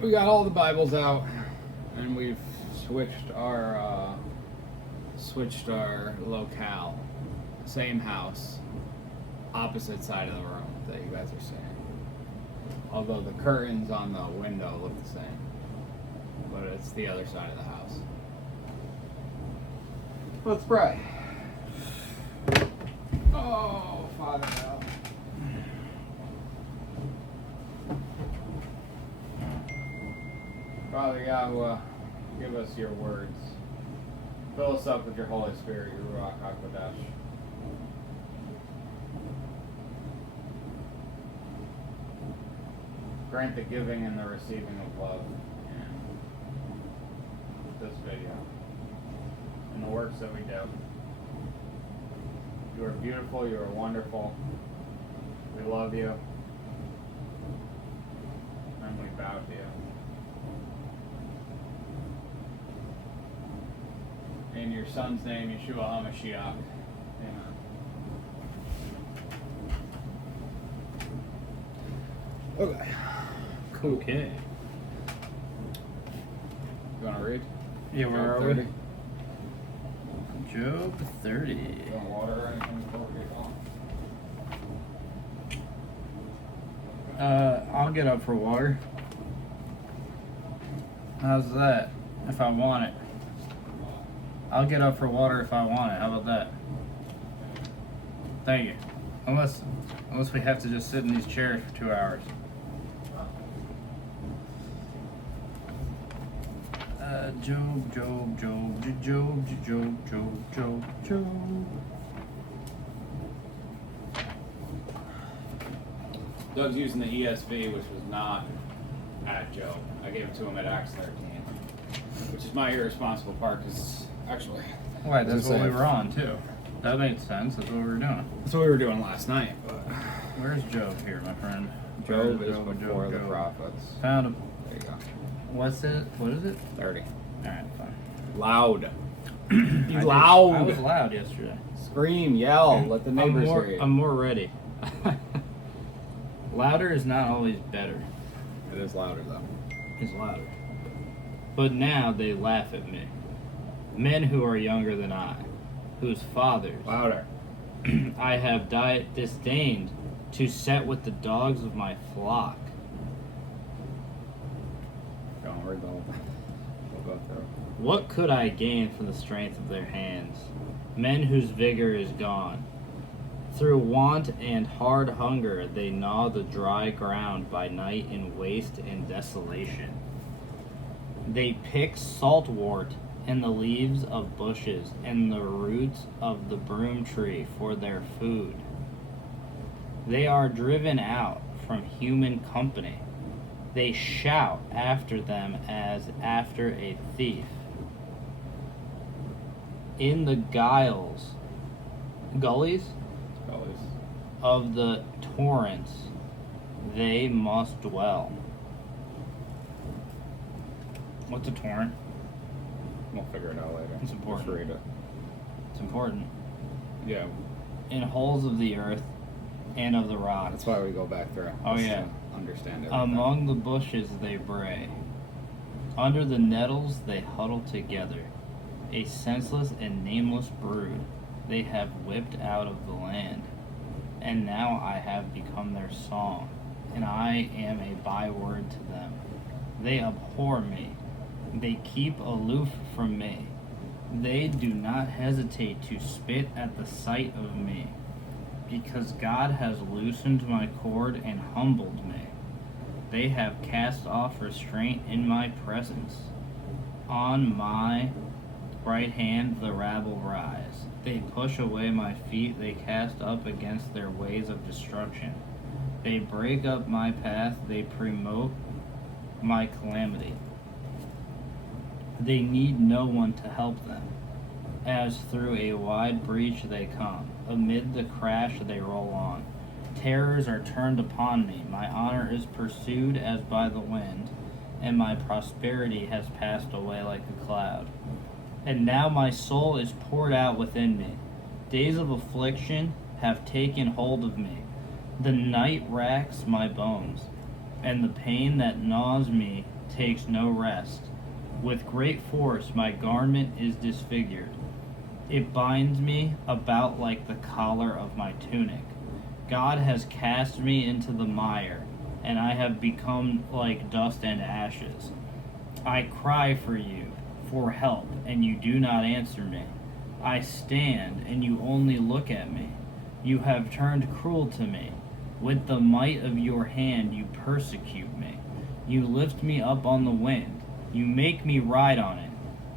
We got all the Bibles out, and we've switched our locale. Same house, opposite side of the room that you guys are seeing. Although the curtains on the window look the same, but it's the other side of the house. Let's pray. Oh, Father God. Father God, give us your words. Fill us up with your Holy Spirit, your Ruach HaKodesh. Grant the giving and the receiving of love in this video, in the works that we do. You are beautiful, you are wonderful. We love you, and we bow to you. In your Son's name, Yeshua HaMashiach. Amen. Okay. Okay. You want to read? Yeah, where are we? 30? Job 30. You want water or anything before we get going? I'll get up for water. How's that? If I want it. I'll get up for water if I want it. How about that? Thank you. Unless we have to just sit in these chairs for 2 hours. Job. Doug's using the ESV, which was not at Job. I gave it to him at Acts 13, which is my irresponsible part, because actually... Wait, that's what we were on, too. That makes sense. That's what we were doing. That's what we were doing last night, but... Where's Job here, my friend? Job is before the prophets. Found him. There you go. What's it? What is it? 30. Alright, fine. Loud. Be I loud. was loud yesterday. Scream, yell, let the neighbors hear you. I'm more ready. Louder is not always better. It is louder, though. It's louder. But now they laugh at me. Men who are younger than I, whose fathers Louder. I have disdained to set with the dogs of my flock. Don't read the whole thing. We'll go through. What could I gain from the strength of their hands? Men whose vigor is gone. Through want and hard hunger they gnaw the dry ground by night in waste and desolation. They pick saltwort and the leaves of bushes and the roots of the broom tree for their food. They are driven out from human company. They shout after them as after a thief. In the gullies of the torrents they must dwell. What's a torrent? We'll figure it out later. It's important. Just read it. It's important. Yeah. In holes of the earth and of the rocks. That's why we go back through. Oh, just yeah. to understand everything. Among the bushes they bray. Under the nettles they huddle together. A senseless and nameless brood they have whipped out of the land. And now I have become their song, and I am a byword to them. They abhor me. They keep aloof from me. They do not hesitate to spit at the sight of me, because God has loosened my cord and humbled me. They have cast off restraint in my presence. On my right hand the rabble rise. They push away my feet, they cast up against their ways of destruction. They break up my path, they promote my calamity. They need no one to help them. As through a wide breach they come, amid the crash they roll on. Terrors are turned upon me, my honor is pursued as by the wind, and my prosperity has passed away like a cloud. And now my soul is poured out within me. Days of affliction have taken hold of me. The night racks my bones, and the pain that gnaws me takes no rest. With great force my garment is disfigured. It binds me about like the collar of my tunic. God has cast me into the mire, and I have become like dust and ashes. I cry for you, for help, and you do not answer me. I stand, and you only look at me. You have turned cruel to me. With the might of your hand you persecute me. You lift me up on the wind. You make me ride on it,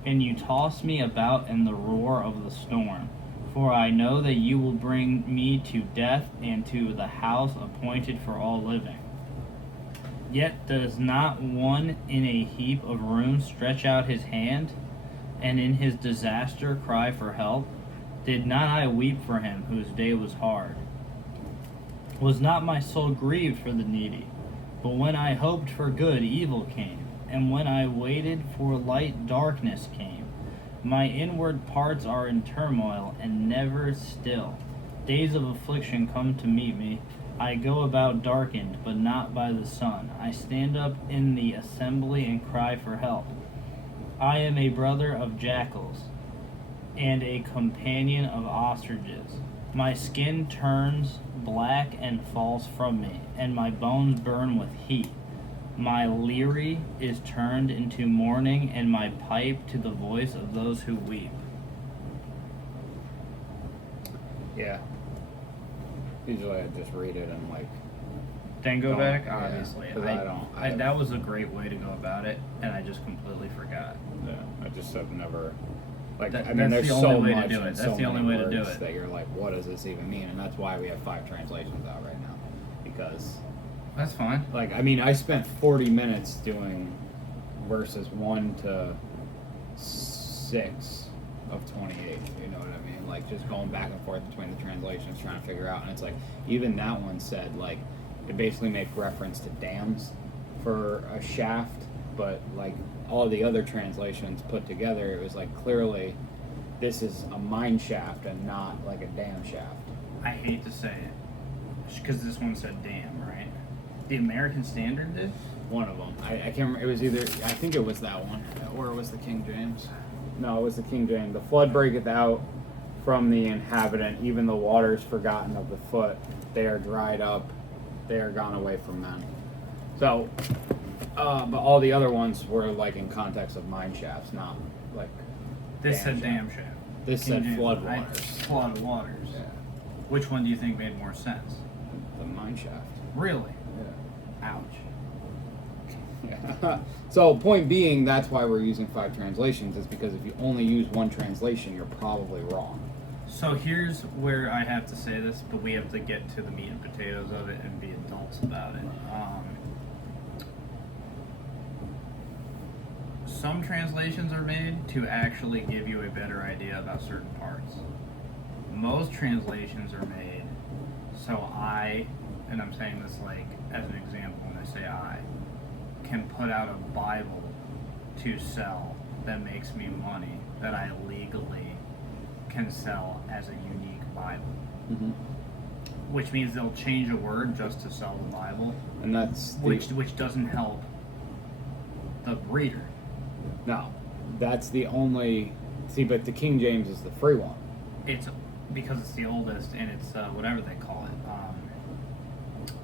and you toss me about in the roar of the storm. For I know that you will bring me to death and to the house appointed for all living. Yet does not one in a heap of ruin stretch out his hand, and in his disaster cry for help? Did not I weep for him whose day was hard? Was not my soul grieved for the needy? But when I hoped for good, evil came, and when I waited for light, darkness came. My inward parts are in turmoil and never still. Days of affliction come to meet me. I go about darkened, but not by the sun. I stand up in the assembly and cry for help. I am a brother of jackals and a companion of ostriches. My skin turns black and falls from me, and my bones burn with heat. My lyre is turned into mourning, and my pipe to the voice of those who weep. Yeah. Usually I just read it and like. Then go Don't- back? yeah, Obviously. 'cause I don't- that was a great way to go about it, and I just completely forgot. Yeah, I just have never. Like, That- I mean, that's there's the so only way to much do it. and That's so the only many way to do words it. that you're like, what does this even mean? And that's why we have 5 translations out right now, because, That's fine. like, I mean, I spent 40 minutes doing verses 1 to 6 of 28. You know what I mean? Like, just going back and forth between the translations, trying to figure out. And it's like, even that one said, like, it basically made reference to dams for a shaft, but like all the other translations put together, it was like clearly this is a mine shaft and not like a dam shaft. I hate to say it, because this one said damn, right? The American Standard did? One of them. I can't remember. It was either, I think it was that one, or it was the King James. No, it was the King James. The flood breaketh out from the inhabitant, even the waters forgotten of the foot. They are dried up. They are gone away from men. So, but all the other ones were like in context of mine shafts, not like. This dam said shaft. damn shaft. This King said James, flood right? waters. Flood waters. Yeah. Which one do you think made more sense? The mine shaft. Really? Yeah. Ouch. Yeah. So, point being, that's why we're using 5 translations, is because if you only use one translation, you're probably wrong. So here's where I have to say this, but we have to get to the meat and potatoes of it and be adults about it. Some translations are made to actually give you a better idea about certain parts. Most translations are made so I, and I'm saying this like as an example when I say I, can put out a Bible to sell that makes me money that I legally can sell as a unique Bible. Mm-hmm. Which means they'll change a word just to sell the Bible, And that's which doesn't help the reader. no, that's the only. See, but the King James is the free one. It's because it's the oldest and it's whatever they call it,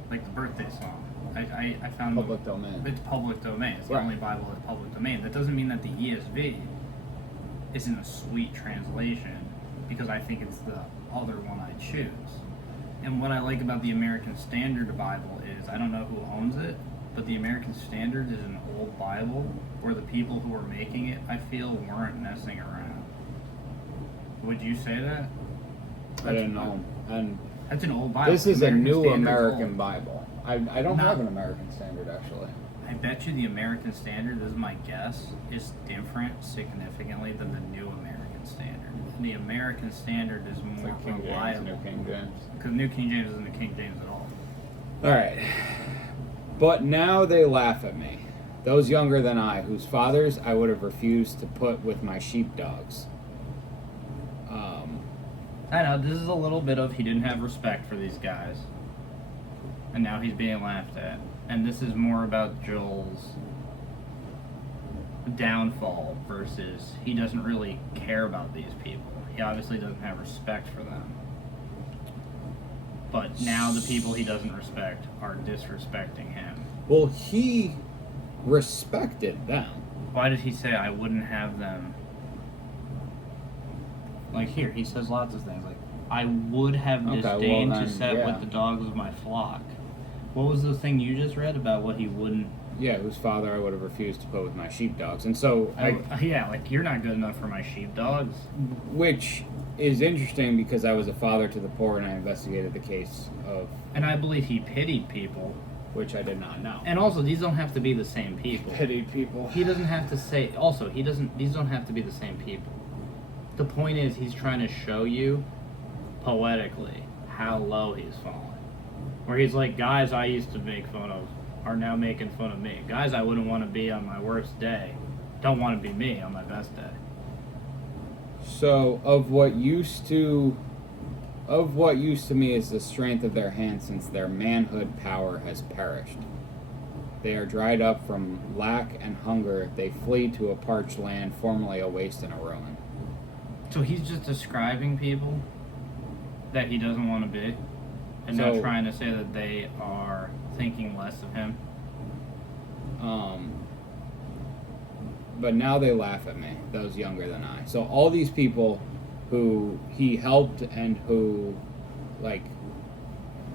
like the birthday song. I found Public domain. It's public domain. It's the Right. only Bible that's public domain. That doesn't mean that the ESV isn't a sweet translation, because I think it's the other one I choose. And what I like about the American Standard Bible is, I don't know who owns it, but the American Standard is an old Bible where the people who were making it, I feel, weren't messing around. Would you say that? I didn't know. And That's an old Bible. this is a American new Standard's American old. Bible. I don't No. have an American Standard, actually. I bet you the American Standard, this is my guess, is different significantly than the New American Standard. The American Standard is It's more like King James, reliable. New King James. Because New King James isn't the King James at all. Alright. But now they laugh at me. Those younger than I, whose fathers I would have refused to put with my sheepdogs. I know, this is a little bit of he didn't have respect for these guys. And now he's being laughed at. And this is more about Joel's downfall versus he doesn't really care about these people. He obviously doesn't have respect for them. But now the people he doesn't respect are disrespecting him. Well, he respected them. Why did he say I wouldn't have them? Like here, he says lots of things. Like, I would have disdained to set with the dogs of my flock. What was the thing you just read about what he wouldn't? Yeah, whose father I would have refused to put with my sheepdogs. And so yeah, like, you're not good enough for my sheepdogs. Which is interesting because I was a father to the poor and I investigated the case of... And I believe he pitied people. Which I did not know. And also, these don't have to be the same people. Pitied people. He doesn't have to say... Also, these don't have to be the same people. The point is, he's trying to show you, poetically, how low he's fallen. Where he's like, guys I used to make fun of are now making fun of me. Guys I wouldn't want to be on my worst day don't want to be me on my best day. So, of what used to me is the strength of their hands, since their manhood power has perished. They are dried up from lack and hunger. They flee to a parched land, formerly a waste and a ruin. So he's just describing people that he doesn't want to be, and now trying to say that they are thinking less of him. But now they laugh at me, those younger than I. So all these people who he helped and who, like,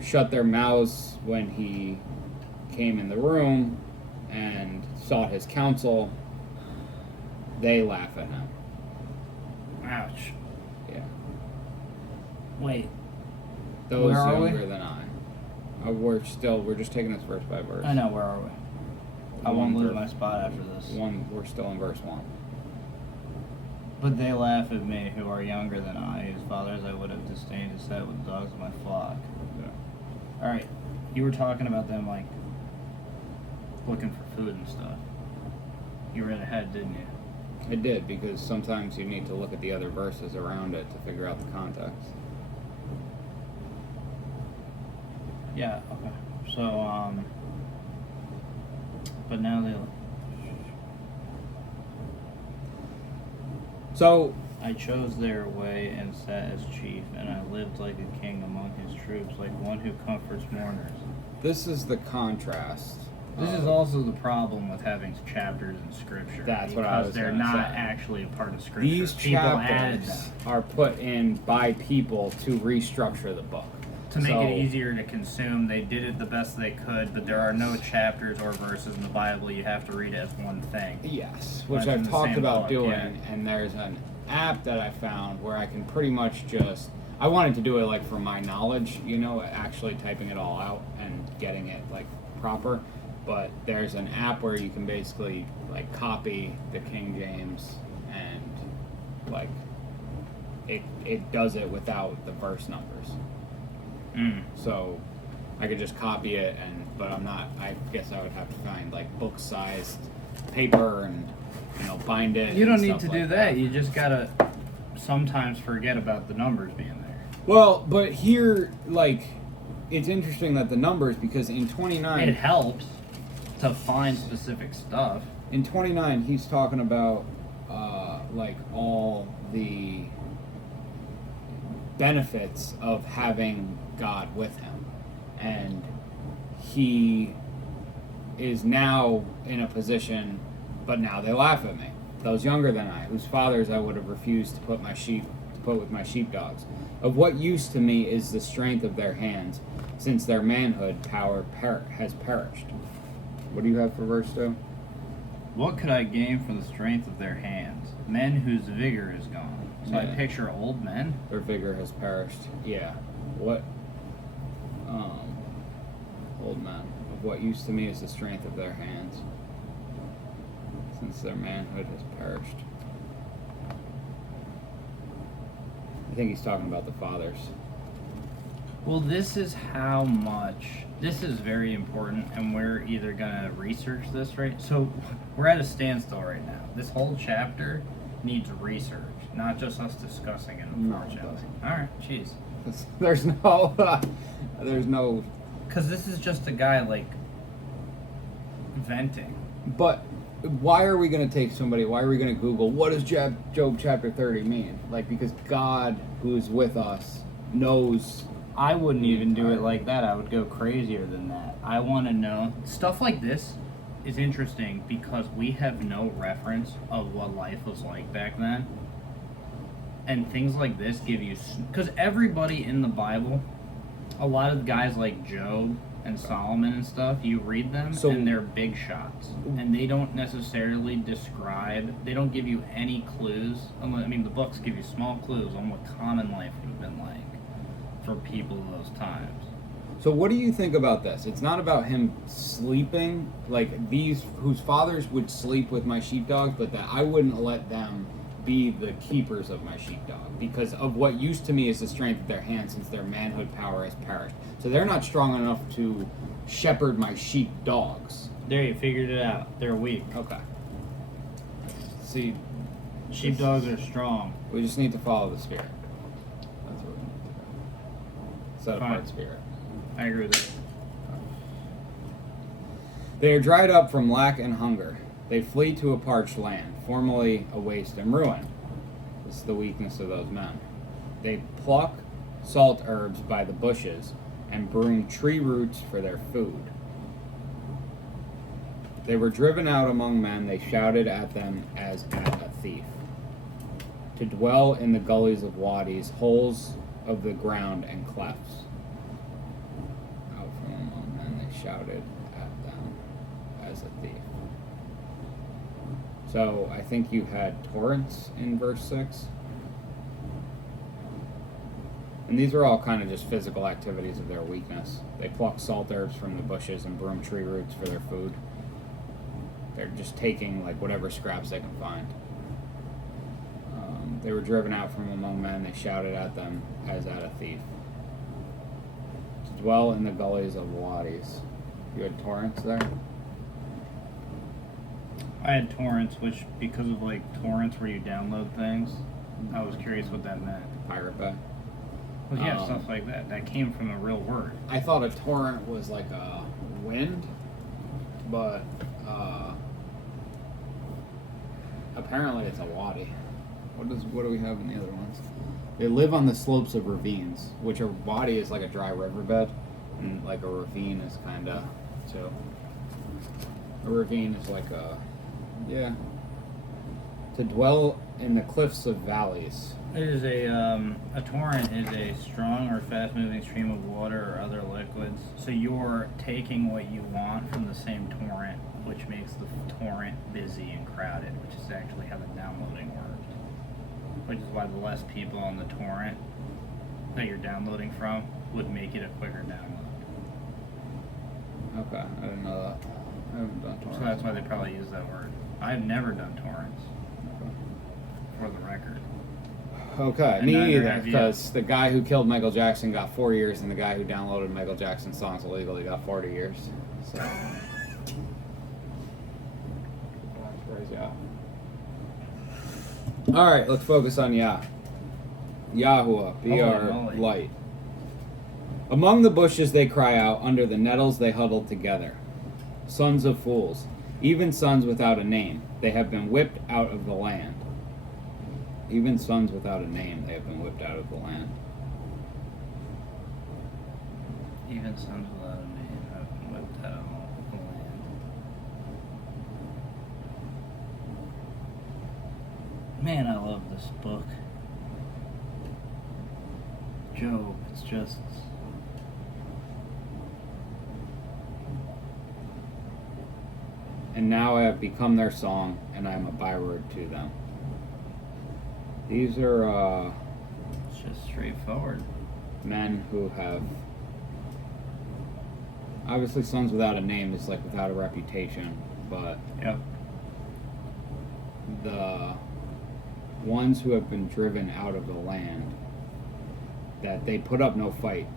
shut their mouths when he came in the room and sought his counsel, they laugh at him. Ouch. Yeah. Wait. Those where are younger than I. We're just taking this verse by verse. I know, where are we? I won't lose my spot after this. We're still in verse 1. But they laugh at me, who are younger than I, whose fathers I would have disdained to set with the dogs of my flock. Yeah. Alright, you were talking about them, like, looking for food and stuff. You read ahead, didn't you? I did, because sometimes you need to look at the other verses around it to figure out the context. Yeah, okay. So, but now they... So... I chose their way and sat as chief, and I lived like a king among his troops, like one who comforts mourners. This is the contrast. This is also the problem with having chapters in Scripture. That's what I was Because they're not actually a part of Scripture. These people chapters added them are put in by people to restructure the book. to make it easier to consume. They did it the best they could, but there are no chapters or verses in the Bible. You have to read it as one thing. Yes, which I've talked about doing, and there's an app that I found where I can pretty much just... I wanted to do it, like, for my knowledge, you know, actually typing it all out and getting it, like, proper. But there's an app where you can basically, like, copy the King James and, like, it does it without the verse numbers. So I could just copy it, but I guess I would have to find, like, book-sized paper and, you know, bind it. You don't need to do that. You just gotta sometimes forget about the numbers being there. Well, but here, like, it's interesting that the numbers, because in 29... It helps to find specific stuff. In 29, he's talking about, like, all the benefits of having God with him. And he is now in a position, but now they laugh at me. Those younger than I, whose fathers I would have refused to put with my sheepdogs. Of what use to me is the strength of their hands, since their manhood power has perished. What do you have for verse 2? What could I gain from the strength of their hands? Men whose vigor is gone. So I picture old men. Their vigor has perished. Yeah. What? Old men. Of what use to me is the strength of their hands, since their manhood has perished. I think he's talking about the fathers. Well, this is very important, and we're either going to research this, right? So we're at a standstill right now. This whole chapter needs research, not just us discussing it, unfortunately. No, all right, jeez. There's no... Because this is just a guy, like, venting. But why are we going to take somebody, why are we going to Google, what does Job chapter 30 mean? Like, because God, who's with us, knows. I wouldn't even do it like that. I would go crazier than that. I want to know. Stuff like this is interesting because we have no reference of what life was like back then. And things like this give you... Because everybody in the Bible, a lot of guys like Job and Solomon and stuff, you read them and they're big shots. And they don't necessarily describe... They don't give you any clues. I mean, the books give you small clues on what common life would have been like for people of those times. So what do you think about this? It's not about him sleeping, like these whose fathers would sleep with my sheepdogs, but that I wouldn't let them be the keepers of my sheepdog because of what used to me is the strength of their hands, since their manhood power has perished. So they're not strong enough to shepherd my sheepdogs. There, you figured it out. They're weak. Okay. See, sheepdogs are strong. We just need to follow the spirit. That's what we need to do. Set apart spirit. I agree with that. They are dried up from lack and hunger. They flee to a parched land, formerly a waste and ruin. This is the weakness of those men. They pluck salt herbs by the bushes and broom tree roots for their food. They were driven out among men. They shouted at them as at a thief. To dwell in the gullies of wadis, holes of the ground and clefts. Out from among men, they shouted at them as a thief. So I think you had torrents in verse 6. And these are all kind of just physical activities of their weakness. They pluck salt herbs from the bushes and broom tree roots for their food. They're just taking like whatever scraps they can find. They were driven out from among men. They shouted at them as at a thief. To dwell in the gullies of wadis. You had torrents there? I had torrents, which because of like torrents where you download things, I was curious what that meant. Pirate Bay? Well, yeah, stuff like that. That came from a real word. I thought a torrent was like a wind, but apparently it's a wadi. What do we have in the other ones? They live on the slopes of ravines, which a wadi is like a dry riverbed, and like a ravine is kind of so. A ravine is like a to dwell in the cliffs of valleys. It is a torrent is a strong or fast-moving stream of water or other liquids. So you're taking what you want from the same torrent, which makes the torrent busy and crowded, which is actually how the downloading works. Which is why the less people on the torrent that you're downloading from would make it a quicker download. Okay, I didn't know that. I haven't done torrents. So that's why they probably use that word. I've never done torrents. Okay. For the record. Okay, And me neither either, have you. because the guy who killed Michael Jackson got 4 years, and the guy who downloaded Michael Jackson songs illegally got 40 years. So. Alright, let's focus on Yah. Yahuwah, be our moly. light. Among the bushes they cry out, under the nettles they huddle together. Sons of fools, even sons without a name, they have been whipped out of the land. Even sons without a name, they have been whipped out of the land. Even sons without a name have been whipped out of the land. Man, I love this book. Job, it's just... And now I have become their song, and I am a byword to them. These are It's just straightforward. men who have... Obviously, sons without a name is like without a reputation, but Yep. the ones who have been driven out of the land, that they put up no fight.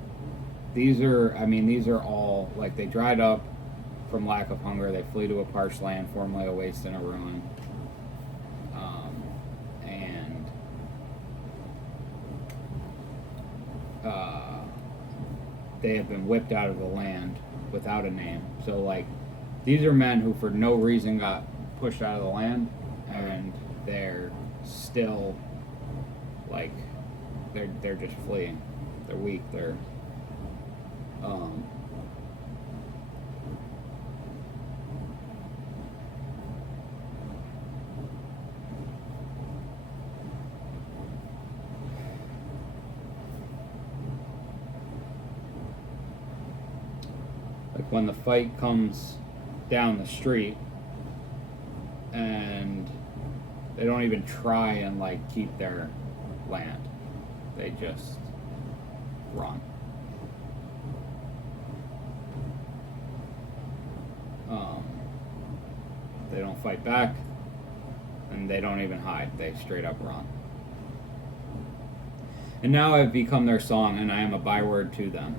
These are all, like, they dried up from lack of hunger. They flee to a parched land, formerly a waste and a ruin. They have been whipped out of the land without a name. So, like, these are men who for no reason got pushed out of the land, and they're still like they're just fleeing. They're weak. They're like when the fight comes down the street and they don't even try and like keep their land. They just run. They don't fight back, and they don't even hide. They straight up run. And now I've become their song, and I am a byword to them.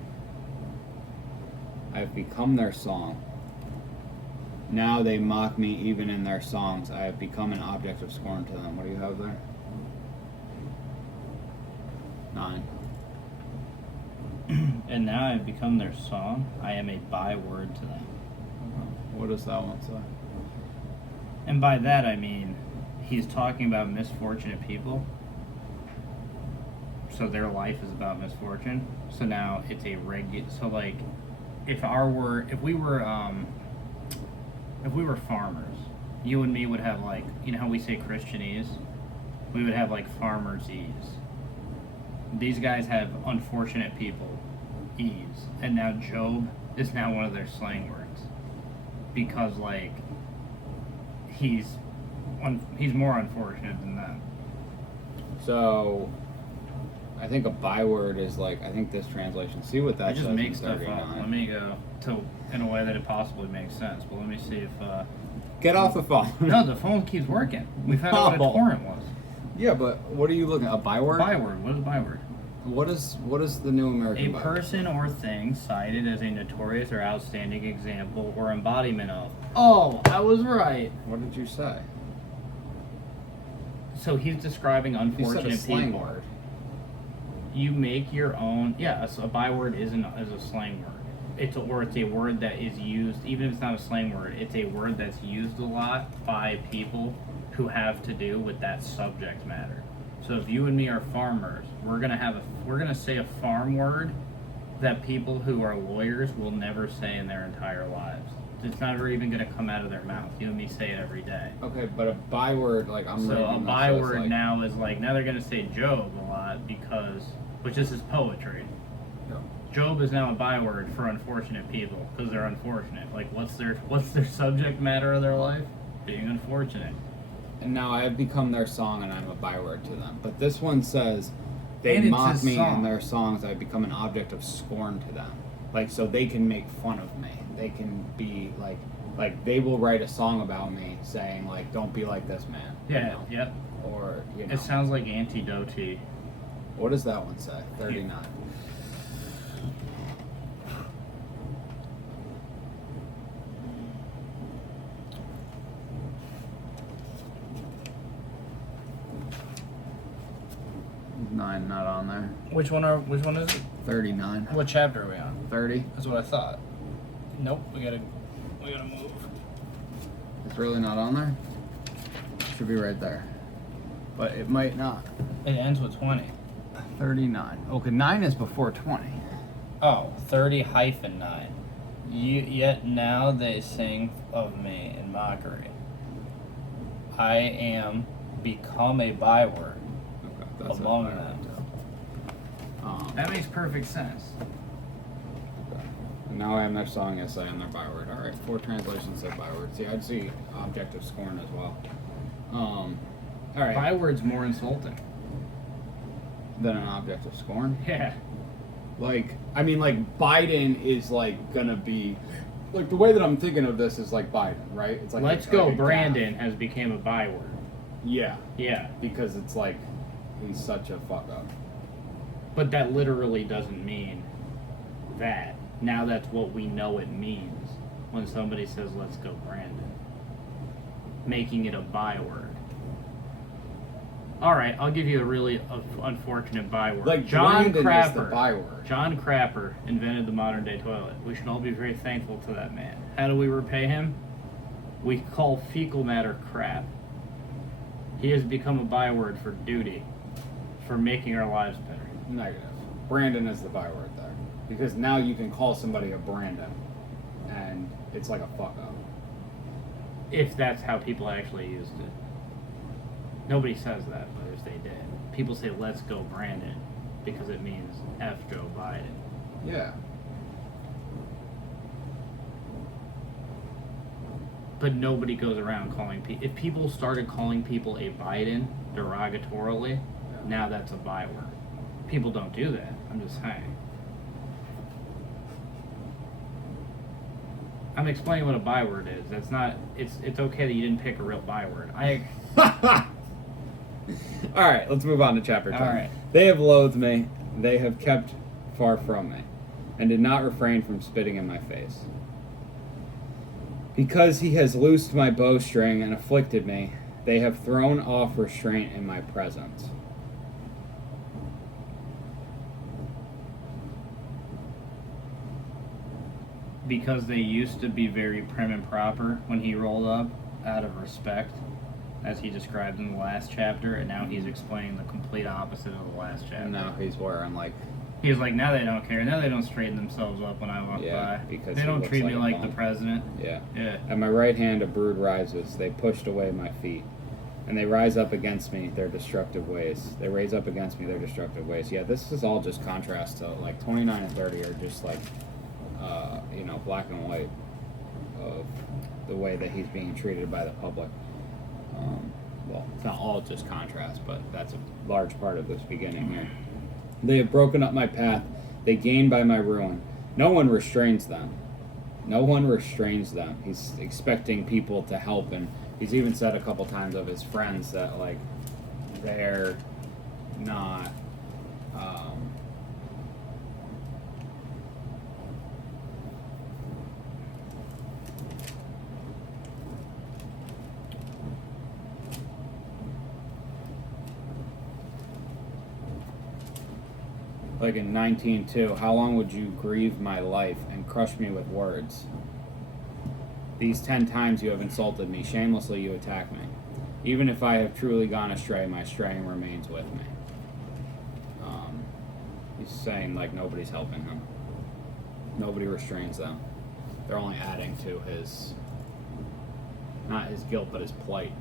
I have become their song. Now they mock me even in their songs. I have become an object of scorn to them. What do you have there? 9. And now I have become their song. I am a byword to them. What does that one say? And by that I mean he's talking about misfortunate people. So their life is about misfortune. So now it's a so like if we were farmers, you and me would have like, you know how we say Christianese? We would have like farmers-ese. These guys have unfortunate people ease. And now Job is now one of their slang words. Because like he's more unfortunate than them. So I think a byword is like, I think this translation, see what that I just says make in stuff 39. up. Let me go to in a way that it possibly makes sense. But let me see if Get off the phone. no, the phone keeps working. We found out what a torrent was. Yeah, but what are you looking at? A byword? Byword. What is a byword? What is the New American A Bible? person or thing cited as a notorious or outstanding example or embodiment of. Oh, I was right. What did you say? So he's describing You unfortunate said a slang people. word. You make your own. Yeah, a byword is a slang word. It's a word that is used, even if it's not a slang word. It's a word that's used a lot by people who have to do with that subject matter. So if you and me are farmers, we're gonna say a farm word that people who are lawyers will never say in their entire lives. It's never even gonna come out of their mouth. You and me say it every day. Okay, but a byword, like I'm So reading a this, byword like, now is like, now they're gonna say Job a lot because, which is his poetry. Yeah. Job is now a byword for unfortunate people because they're unfortunate. Like what's their subject matter of their life? Being unfortunate. And now I have become their song, and I'm a byword to them. But this one says, they And it's mock his me song. in their songs. I have become an object of scorn to them. Like, so they can make fun of me. They can be like they will write a song about me saying like, don't be like this man. Yeah, You know? yep. Or, you know. It sounds like antidote. What does that one say? 39. Nine not on there. Which one is it? 39. What chapter are we on? 30. That's what I thought. Nope, we gotta move. It's really not on there? Should be right there. But it might not. It ends with 20. 39. Okay, 9 is before 20. Oh, 30-9. Yet now they sing of me in mockery. I am become a byword Okay, among it. them. That That makes perfect sense. okay. And now I am their song, yes, I am their byword. Alright, 4 translations say byword. See, I'd see object of scorn as well. Alright. Byword's more insulting. Than an object of scorn? Yeah. Like, I mean, like, Biden is, like, gonna be... Like, the way that I'm thinking of this is, like, Biden, right? It's like Let's a go, gaffe. Brandon has became a byword. Yeah. Yeah. Because it's like, he's such a fuck up. But that literally doesn't mean that. Now that's what we know it means when somebody says, let's go, Brandon. Making it a byword. Alright, I'll give you a really unfortunate byword. Like, John Brandon Crapper. is the byword. John Crapper invented the modern day toilet. We should all be very thankful to that man. How do we repay him? We call fecal matter crap. He has become a byword for duty, for making our lives better. Negative. Brandon is the byword there. Because now you can call somebody a Brandon, and it's like a fuck up. If that's how people actually used it. Nobody says that, but if they did. People say, let's go Brandon, because it means F Joe Biden. Yeah. But nobody goes around calling people. If people started calling people a Biden derogatorily, now that's a byword. People don't do that. I'm just saying. I'm explaining what a byword is. That's not. It's okay that you didn't pick a real byword. All right, let's move on to chapter 10. All right. They have loathed me, they have kept far from me, and did not refrain from spitting in my face. Because he has loosed my bowstring and afflicted me, they have thrown off restraint in my presence. Because they used to be very prim and proper when he rolled up, out of respect, as he described in the last chapter, and now he's explaining the complete opposite of the last chapter. And now he's wearing like... He's like, now they don't care. Now they don't straighten themselves up when I walk by. Because they he don't looks treat me like a like the bum. president. Yeah. Yeah. At my right hand a brood rises. They pushed away my feet. And they rise up against me their destructive ways. They raise up against me their destructive ways. Yeah, this is all just contrast to, like, 29 and 30 are just, like, black and white of the way that he's being treated by the public. Well, it's not all just contrast, but that's a large part of this beginning here. They have broken up my path. They gain by my ruin. No one restrains them. No one restrains them. He's expecting people to help, and he's even said a couple times of his friends that, like, they're not... like in 19:2, how long would you grieve my life and crush me with words? These 10 times you have insulted me, shamelessly you attack me. Even if I have truly gone astray, my straying remains with me. He's saying, like, nobody's helping him. Nobody restrains them. They're only adding to his, not his guilt, but his plight.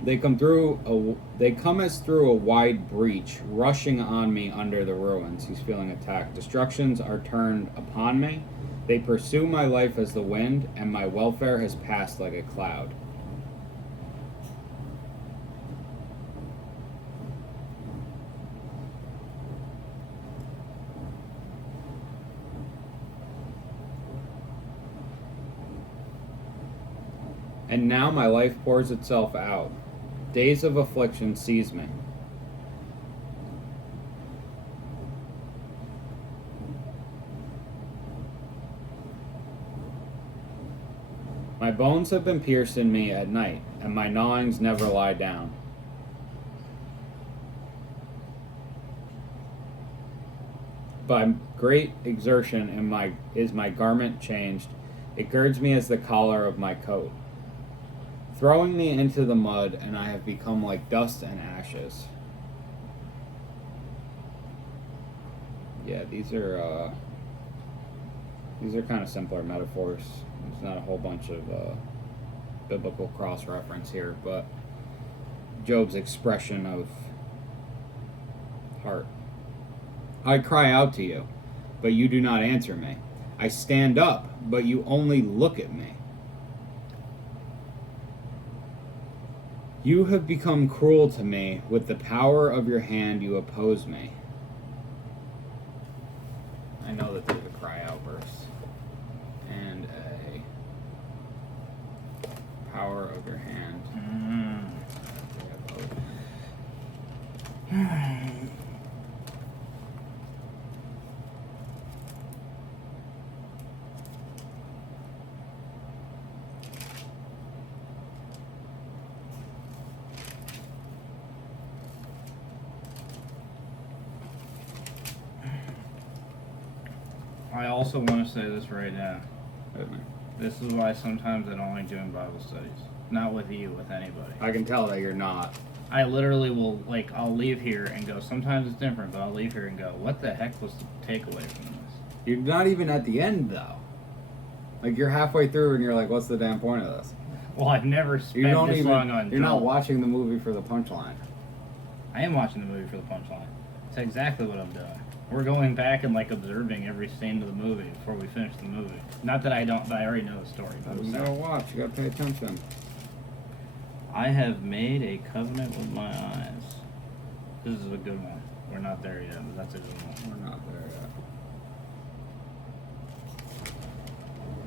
They come as through a wide breach, rushing on me under the ruins. He's feeling attacked. Destructions are turned upon me. They pursue my life as the wind, and my welfare has passed like a cloud. And now my life pours itself out. Days of affliction seize me. My bones have been pierced in me at night, and my gnawings never lie down. By great exertion is my garment changed. It girds me as the collar of my coat, throwing me into the mud, and I have become like dust and ashes. Yeah, these are kind of simpler metaphors. There's not a whole bunch of biblical cross-reference here, but Job's expression of heart. I cry out to you, but you do not answer me. I stand up, but you only look at me. You have become cruel to me. With the power of your hand you oppose me. I know that there's a cry out verse. And a power of your hand. They oppose me. I also want to say this right now. Hit me. This is why sometimes I don't like doing Bible studies. Not with you, with anybody. I can tell that you're not. I literally will, like, I'll leave here and go, sometimes it's different, but I'll leave here and go, what the heck was the takeaway from this? You're not even at the end, though. Like, you're halfway through and you're like, what's the damn point of this? Well, I've never spent this long on You're not film. watching the movie for the punchline. I am watching the movie for the punchline. That's exactly what I'm doing. We're going back and, like, observing every scene of the movie before we finish the movie. Not that I already know the story. But You gotta watch, you gotta pay attention. I have made a covenant with my eyes. This is a good one. We're not there yet, but that's a good one. We're not there yet.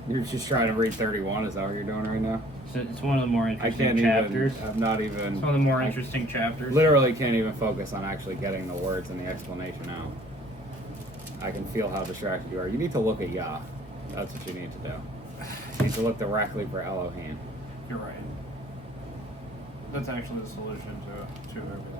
You're just trying to read 31, is that what you're doing right now? It's one of the more I interesting can't chapters. even, I'm not even... It's one of the more interesting chapters. Literally can't even focus on actually getting the words and the explanation out. I can feel how distracted you are. You need to look at Yah. That's what you need to do. You need to look directly for Elohim. You're right. That's actually the solution to everything.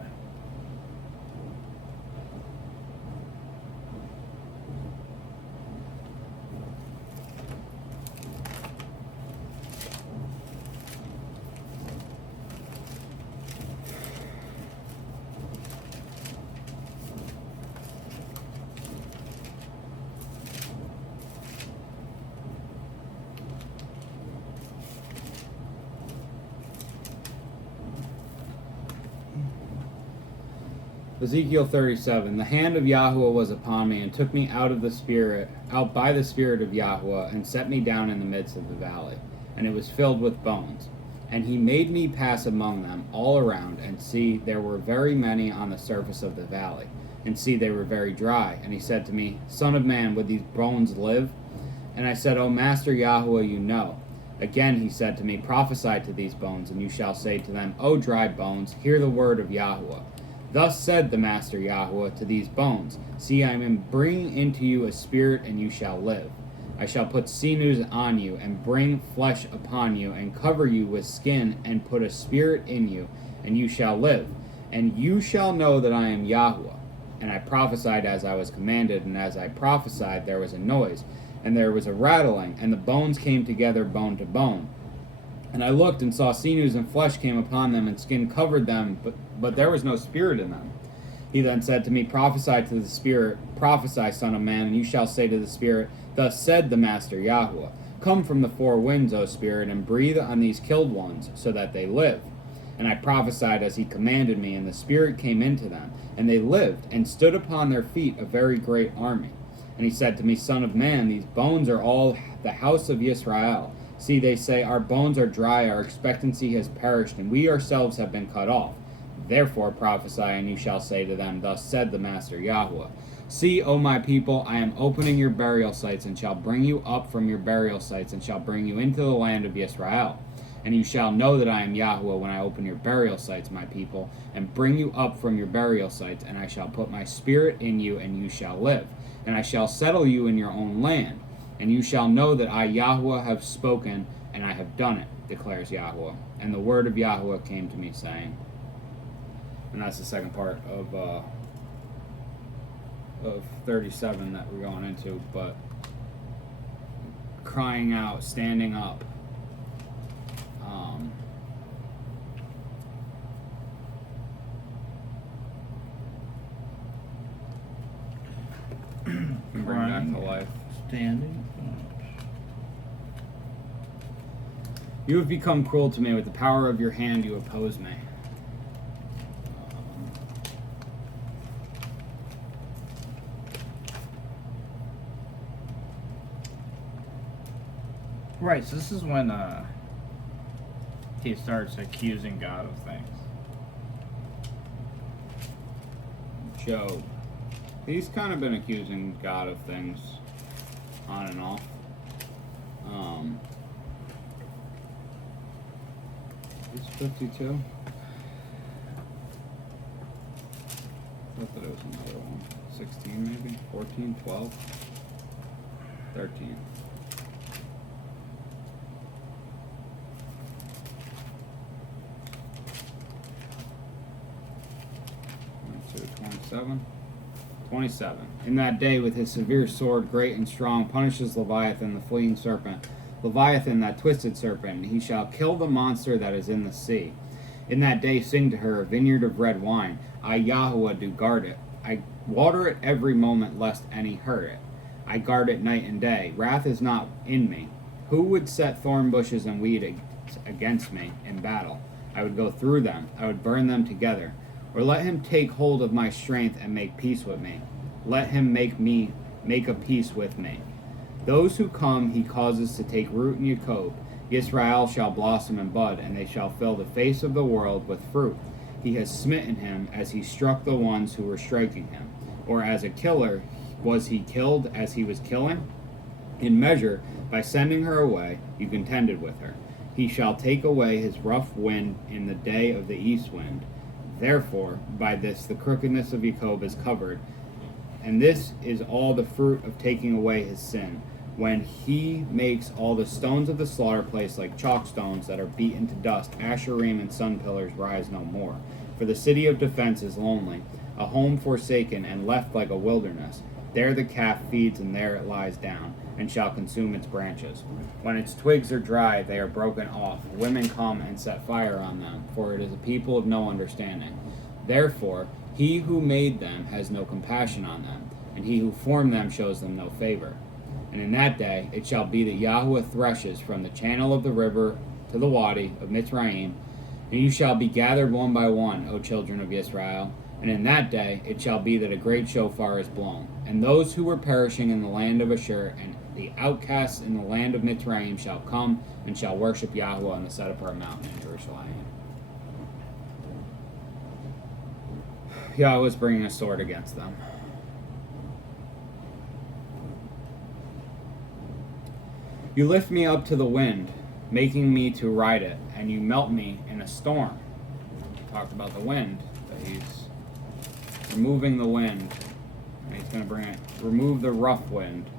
Ezekiel 37, the hand of Yahweh was upon me, and took me out by the Spirit of Yahweh, and set me down in the midst of the valley, and it was filled with bones. And he made me pass among them all around, and see, there were very many on the surface of the valley, and see, they were very dry. And he said to me, Son of man, would these bones live? And I said, O Master Yahweh, you know. Again he said to me, Prophesy to these bones, and you shall say to them, O dry bones, hear the word of Yahweh. Thus said the Master Yahweh to these bones, See, I am bringing into you a spirit, and you shall live. I shall put sinews on you, and bring flesh upon you, and cover you with skin, and put a spirit in you, and you shall live. And you shall know that I am Yahweh. And I prophesied as I was commanded, and as I prophesied there was a noise, and there was a rattling, and the bones came together bone to bone. And I looked and saw sinews and flesh came upon them, and skin covered them, but there was no spirit in them. He then said to me, Prophesy to the spirit, prophesy, son of man, and you shall say to the spirit, Thus said the Master Yahweh, Come from the four winds, O spirit, and breathe on these killed ones, so that they live. And I prophesied as he commanded me, and the spirit came into them, and they lived, and stood upon their feet a very great army. And he said to me, Son of man, these bones are all the house of Israel. See, they say, Our bones are dry, our expectancy has perished, and we ourselves have been cut off. Therefore prophesy, and you shall say to them, Thus said the Master Yahweh, See, O my people, I am opening your burial sites, and shall bring you up from your burial sites, and shall bring you into the land of Israel. And you shall know that I am Yahweh when I open your burial sites, my people, and bring you up from your burial sites, and I shall put my spirit in you, and you shall live. And I shall settle you in your own land. And you shall know that I, Yahweh, have spoken, and I have done it, declares Yahweh. And the word of Yahweh came to me, saying, and that's the second part of 37 that we're going into, but crying out, standing up. And bring back to life. Standing. You have become cruel to me. With the power of your hand you oppose me. Right, so this is when he starts accusing God of things. Job. He's kind of been accusing God of things on and off. It's 52. I thought that it was another one. 16 maybe? 14, 12, 13. 27. 27. In that day, with his severe sword, great and strong, punishes Leviathan, the fleeing serpent. Leviathan, that twisted serpent, he shall kill the monster that is in the sea. In that day, sing to her, a vineyard of red wine. I, Yahweh, do guard it. I water it every moment, lest any hurt it. I guard it night and day. Wrath is not in me. Who would set thorn bushes and weed against me in battle? I would go through them. I would burn them together. Or let him take hold of my strength and make peace with me. Let him make a peace with me. Those who come he causes to take root in Jacob. Israel shall blossom and bud, and they shall fill the face of the world with fruit. He has smitten him as he struck the ones who were striking him. Or as a killer was he killed as he was killing? In measure, by sending her away, you contended with her. He shall take away his rough wind in the day of the east wind. Therefore, by this the crookedness of Jacob is covered, and this is all the fruit of taking away his sin, when he makes all the stones of the slaughter place like chalk stones that are beaten to dust. Asherim and sun pillars rise no more. For the city of defense is lonely, a home forsaken and left like a wilderness. There the calf feeds, and there it lies down, and shall consume its branches. When its twigs are dry, they are broken off. Women come and set fire on them, for it is a people of no understanding. Therefore, he who made them has no compassion on them, and he who formed them shows them no favor. And in that day it shall be that Yahweh threshes from the channel of the river to the wadi of Mitzrayim, and you shall be gathered one by one, O children of Israel. And in that day it shall be that a great shofar is blown, and those who were perishing in the land of Ashur and the outcasts in the land of Mitzrayim shall come and shall worship Yahweh on the set-apart mountain in Jerusalem. Yahweh is bringing a sword against them. You lift me up to the wind, making me to ride it, and you melt me in a storm. We talked about the wind, that he's removing the wind, and he's going to remove the rough wind.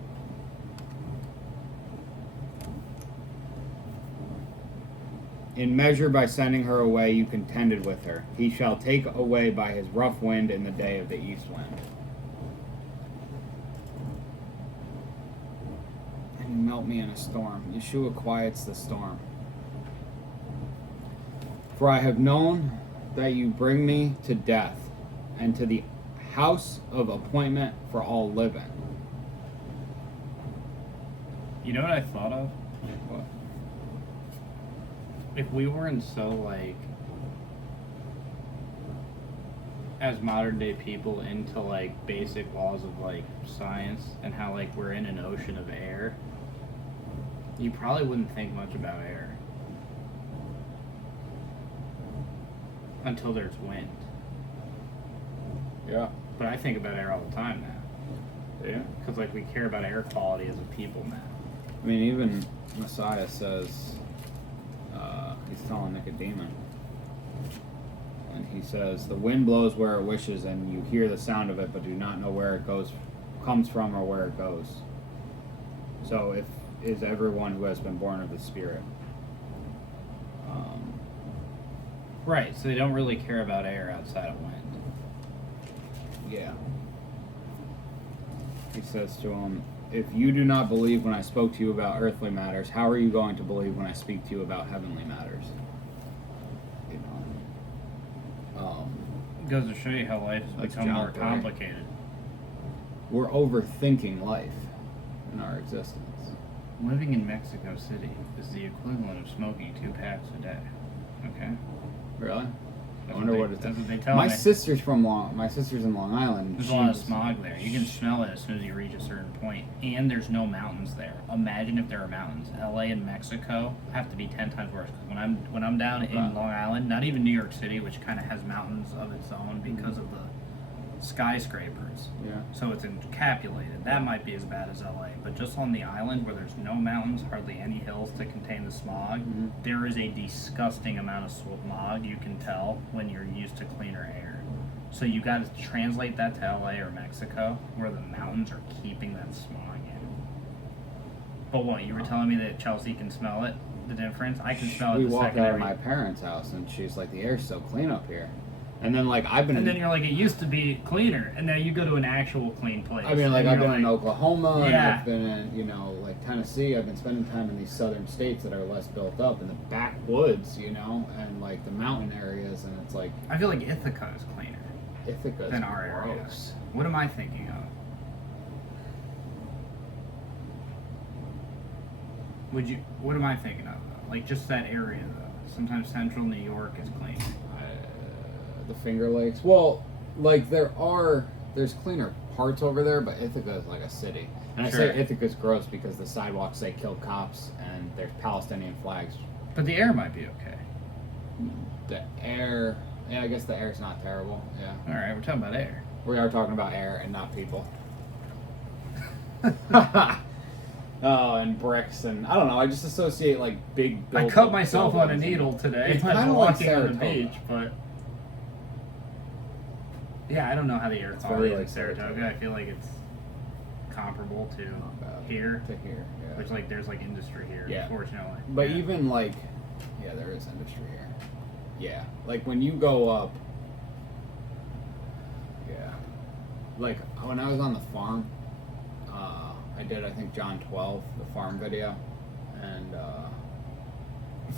In measure, by sending her away, you contended with her. He shall take away by his rough wind in the day of the east wind. And you melt me in a storm. Yeshua quiets the storm. For I have known that you bring me to death, and to the house of appointment for all living. You know what I thought of? What? If we weren't so, like, as modern day people into, like, basic laws of, like, science and how, like, we're in an ocean of air, you probably wouldn't think much about air until there's wind. Yeah. But I think about air all the time now. Yeah. Because, like, we care about air quality as a people now. I mean, even Messiah says, he's telling Nicodemus, and he says, the wind blows where it wishes, and you hear the sound of it, but do not know where it comes from or where it goes. So, is everyone who has been born of the Spirit. Right, so they don't really care about air outside of wind. Yeah. He says to him, if you do not believe when I spoke to you about earthly matters, how are you going to believe when I speak to you about heavenly matters? You know. It goes to show you how life has become more complicated. We're overthinking life in our existence. Living in Mexico City is the equivalent of smoking 2 packs a day. Okay? Really? That's I wonder what that's it's. what they tell My me. sister's in Long Island. There's a lot of smog there. You can smell it as soon as you reach a certain point. And there's no mountains there. Imagine if there are mountains. LA and Mexico have to be 10 times worse. Because when I'm down in Long Island, not even New York City, which kind of has mountains of its own because of the skyscrapers. Yeah. So it's encapsulated. That might be as bad as LA. But just on the island where there's no mountains, hardly any hills to contain the smog, there is a disgusting amount of smog you can tell when you're used to cleaner air. So you got to translate that to LA or Mexico where the mountains are keeping that smog in. But what, you were telling me that Chelsea can smell it? The difference? I can smell it We the walk second out I of my parents' house and she's like, the air's so clean up here. And then like I've been. And then you're like, it used to be cleaner, and now you go to an actual clean place. I mean, like I've been like, in Oklahoma, and yeah. I've been in, you know, like Tennessee. I've been spending time in these southern states that are less built up, in the backwoods, you know, and like the mountain areas, and it's like I feel like Ithaca is cleaner Ithaca than our area. gross. What am I thinking of? What am I thinking of? Like just that area though. Sometimes central New York is clean. The Finger Lakes. Well, like there's cleaner parts over there, but Ithaca is like a city. And Sure. I say Ithaca's gross because the sidewalks say kill cops and there's Palestinian flags. But the air might be okay. The air, yeah, I guess the air's not terrible. Yeah. All right, we're talking about air. We are talking about air and not people. Oh, and bricks and I don't know. I just associate like big. I cut myself on a needle today. It's when kind of I was like walking on the Saratoga. beach, but yeah, I don't know how the air It's quality very is in like Saratoga. I feel like it's comparable to here, To here, yeah. which like there's like industry here, Yeah. fortunately. But Yeah. even like, yeah, there is industry here. Yeah, like when you go up. Yeah, like when I was on the farm, I did I think John 12, the farm video, and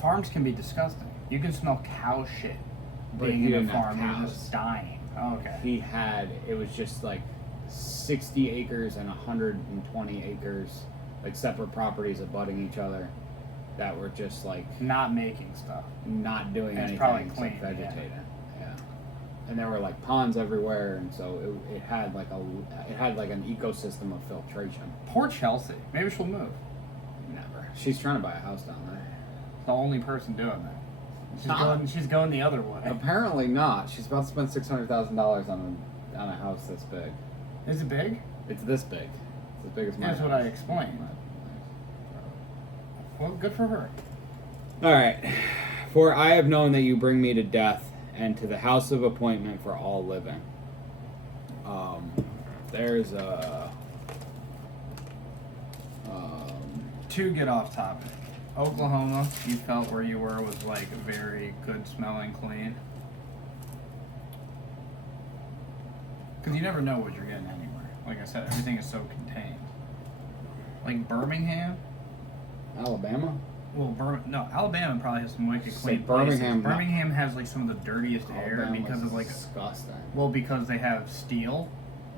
farms can be disgusting. You can smell cow shit But being he in a didn't have farm. You're cows. just dying. Oh, okay. it was just like 60 acres and 120 acres, like separate properties abutting each other, that were just like Not making stuff. not doing And it's anything probably except clean, yeah. vegetating. Yeah. And there were like ponds everywhere, and so it had like an ecosystem of filtration. Poor Chelsea. Maybe she'll move. Never. She's trying to buy a house down there. The only person doing that. Nah. She's going the other way. Apparently not. She's about to spend $600,000 on a house this big. Is it big? It's this big. It's as big as my That's house. what I explained. Well, good for her. All right. For I have known that you bring me to death and to the house of appointment for all living. There's a. To get off topic, Oklahoma, you felt where you were was like very good smelling, clean. Because you never know what you're getting anywhere. Like I said, everything is so contained. Like Birmingham. Alabama? Well, Alabama probably has some wicked Say clean Birmingham, places. no. Birmingham has like some of the dirtiest air Alabama's because of like, disgusting. well, because they have steel,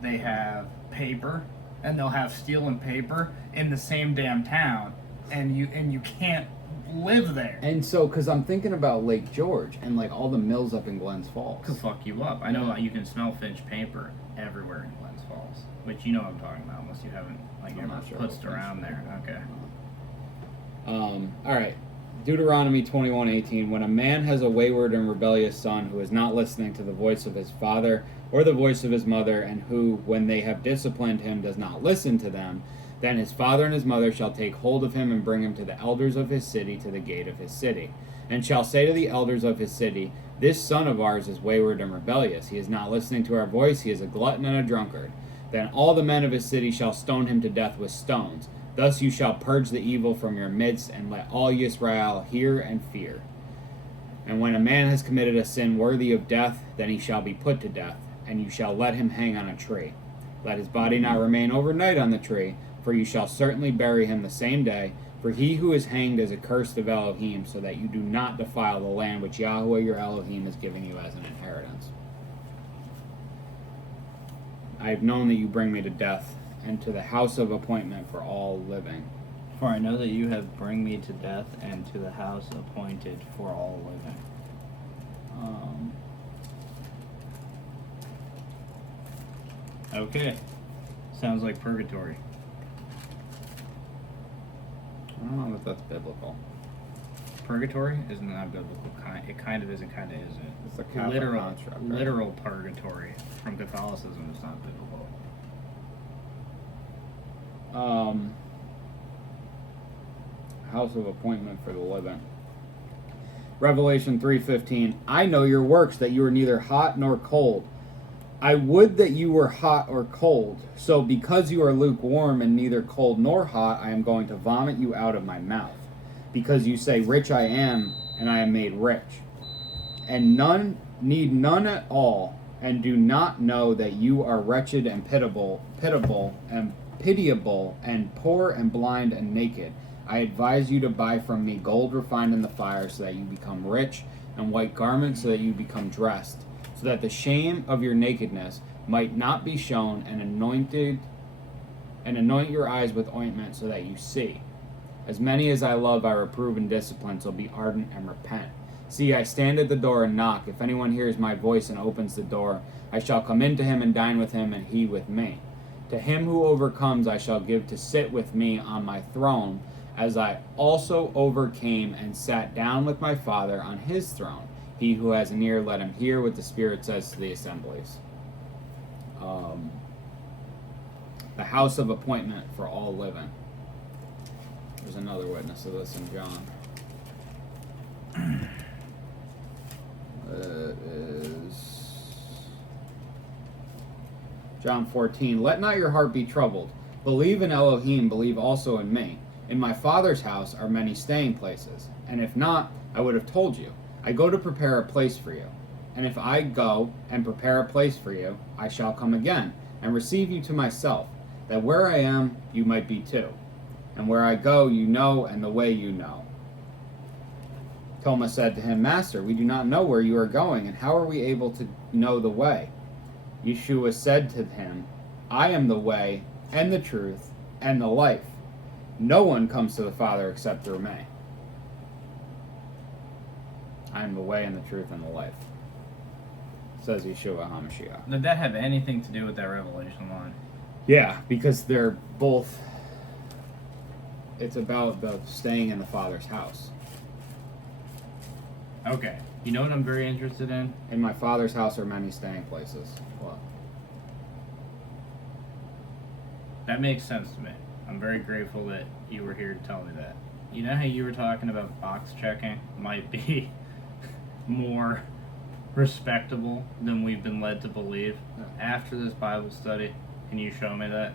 they have paper, and they'll have steel and paper in the same damn town, and you can't live there. And so, because I'm thinking about Lake George and like all the mills up in Glens Falls. Could fuck you up. I know you can smell Finch paper everywhere in Glens Falls, which you know what I'm talking about, unless you haven't like I'm ever not sure putzed what around Finch there. Okay. All right. Deuteronomy 21:18. When a man has a wayward and rebellious son who is not listening to the voice of his father or the voice of his mother, and who, when they have disciplined him, does not listen to them, then his father and his mother shall take hold of him and bring him to the elders of his city, to the gate of his city, and shall say to the elders of his city, This son of ours is wayward and rebellious. He is not listening to our voice. He is a glutton and a drunkard. Then all the men of his city shall stone him to death with stones. Thus you shall purge the evil from your midst, and let all Yisrael hear and fear. And when a man has committed a sin worthy of death, then he shall be put to death, and you shall let him hang on a tree. Let his body not remain overnight on the tree, for you shall certainly bury him the same day. For he who is hanged is accursed of Elohim, so that you do not defile the land which Yahweh your Elohim is giving you as an inheritance. I have known that you bring me to death, and to the house of appointment for all living. For I know that you have bring me to death and to the house appointed for all living. Okay. Sounds like purgatory. I don't know if that's biblical. Purgatory is not biblical. It kind of is, it kind of isn't. It's a Catholic Literal, construct, right? literal purgatory from Catholicism is not biblical. House of appointment for the living. Revelation 3:15. I know your works, that you are neither hot nor cold. I would that you were hot or cold. So because you are lukewarm and neither cold nor hot, I am going to vomit you out of my mouth. Because you say, Rich I am, and I am made rich, and need none at all, and do not know that you are wretched and pitiable and poor and blind and naked. I advise you to buy from me gold refined in the fire, so that you become rich, and white garments, so that you become dressed, so that the shame of your nakedness might not be shown, and anoint your eyes with ointment, so that you see. As many as I love, I reprove and discipline, so be ardent and repent. See, I stand at the door and knock. If anyone hears my voice and opens the door, I shall come in to him and dine with him, and he with me. To him who overcomes, I shall give to sit with me on my throne, as I also overcame and sat down with my Father on his throne. He who has an ear, let him hear what the Spirit says to the assemblies. The house of appointment for all living. There's another witness of this in John. It is John 14. Let not your heart be troubled. Believe in Elohim, believe also in me. In my Father's house are many staying places, and if not, I would have told you. I go to prepare a place for you. And if I go and prepare a place for you, I shall come again and receive you to myself, that where I am, you might be too. And where I go, you know, and the way you know. Thomas said to him, Master, we do not know where you are going, and how are we able to know the way? Yeshua said to him, I am the way, and the truth, and the life. No one comes to the Father except through me. I am the way, and the truth, and the life. Says Yeshua HaMashiach. Did that have anything to do with that Revelation line? Yeah, because they're both... It's about the staying in the Father's house. Okay. You know what I'm very interested in? In my Father's house are many staying places. What? That makes sense to me. I'm very grateful that you were here to tell me that. You know how you were talking about box checking might be more respectable than we've been led to believe? Yeah. After this Bible study, can you show me that?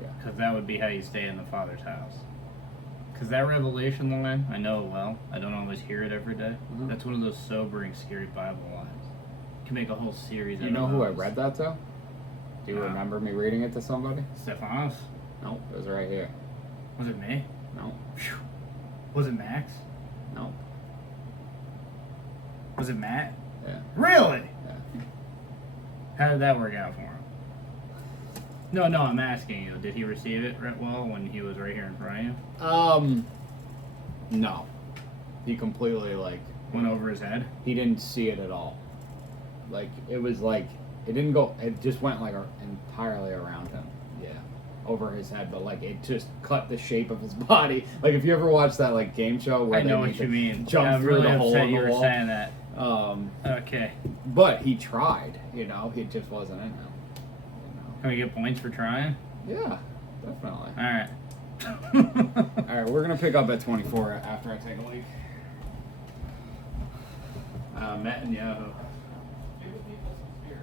Yeah. Because that would be how you stay in the Father's house. Because that Revelation line, I know it well. I don't always hear it every day. Mm-hmm. That's one of those sobering, scary Bible lines. You can make a whole series. You know who I read that to? Do you No. remember me reading it to somebody? Stephanos? No, it was right here. Was it me? No, Phew. Was it Max? no. Was it Matt? Yeah. Really? Yeah. How did that work out for him? No, I'm asking you. Did he receive it right well when he was right here in front of you? No. He completely, Went over his head? he didn't see it at all. It was it didn't go, it just went, entirely around him. Yeah. Over his head, but, it just cut the shape of his body. If you ever watch that, game show where I know they what you mean. jump I'm through really the hole upset in you the were wall. saying that. Okay. But he tried, it just wasn't in him. Can we get points for trying? Yeah, definitely. Alright. Alright, we're going to pick up at 24 after I take a leak. Netanyahu. Give the people some spirit.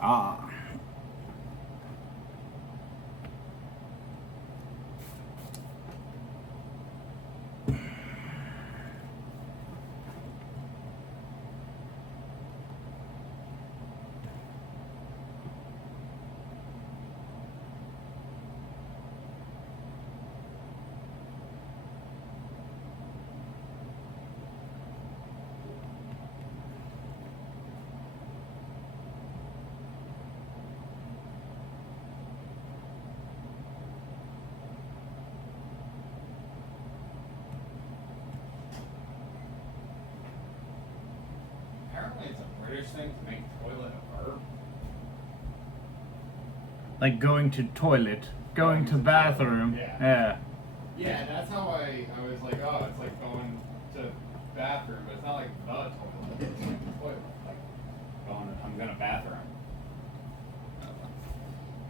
Ah. Apparently it's a British thing to make toilet a verb. Like going to toilet, going to bathroom. Yeah. Yeah. Yeah, that's how I was like, oh, it's like going to the bathroom, but it's not like the toilet. It's like the toilet. Like, I'm gonna bathroom.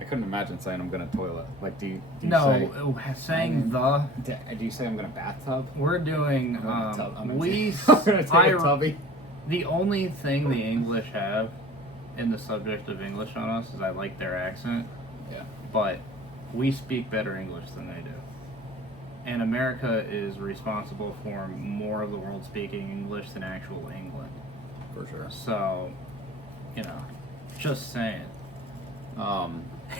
I couldn't imagine saying I'm gonna toilet. Like, do you No, saying the. Do you say I'm gonna bathtub? We're doing. I'm gonna take a tubby. The only thing the English have in the subject of English on us is I like their accent. Yeah. But we speak better English than they do. And America is responsible for more of the world speaking English than actual England. For sure. So, just saying. All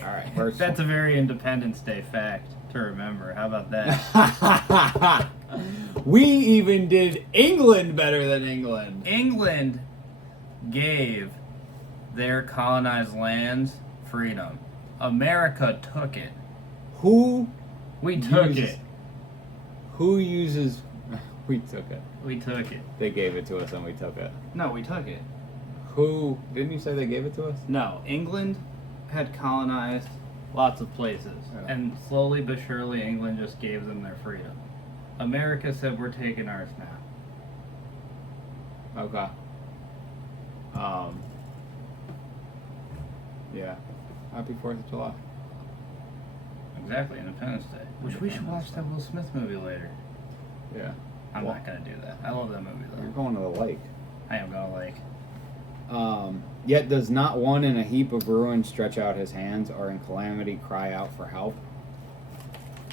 right. That's a very Independence Day fact to remember. How about that? We even did England better than England. England gave their colonized lands freedom. America took it. We took it. Who uses... We took it. We took it. They gave it to us and we took it. No, we took it. Who... Didn't you say they gave it to us? No, England had colonized lots of places. Yeah. And slowly but surely England just gave them their freedom. America said, we're taking ours now. Okay. Yeah. Happy 4th of July. Exactly, Independence Day. Which we should watch that Will Smith movie later. Yeah. I'm not going to do that. I love that movie, though. You're going to the lake. I am going to lake. Yet does not one in a heap of ruin stretch out his hands, or in calamity cry out for help?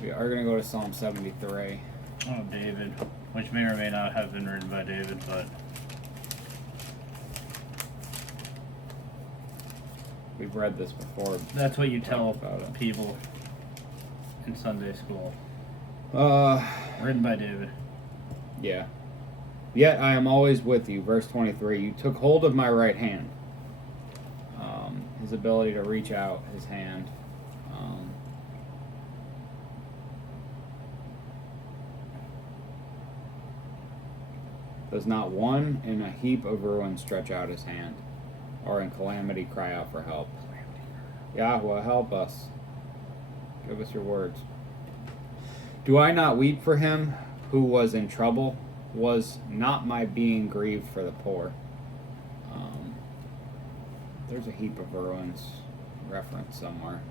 We are going to go to Psalm 73. Oh, David. Which may or may not have been written by David, but... We've read this before. That's what you tell people in Sunday school. Written by David. Yeah. Yet I am always with you. Verse 23. You took hold of my right hand. His ability to reach out his hand. Does not one in a heap of ruin stretch out his hand, or in calamity cry out for help? Yahweh, help us. Give us your words. Do I not weep for him who was in trouble? Was not my being grieved for the poor? There's a heap of ruins reference somewhere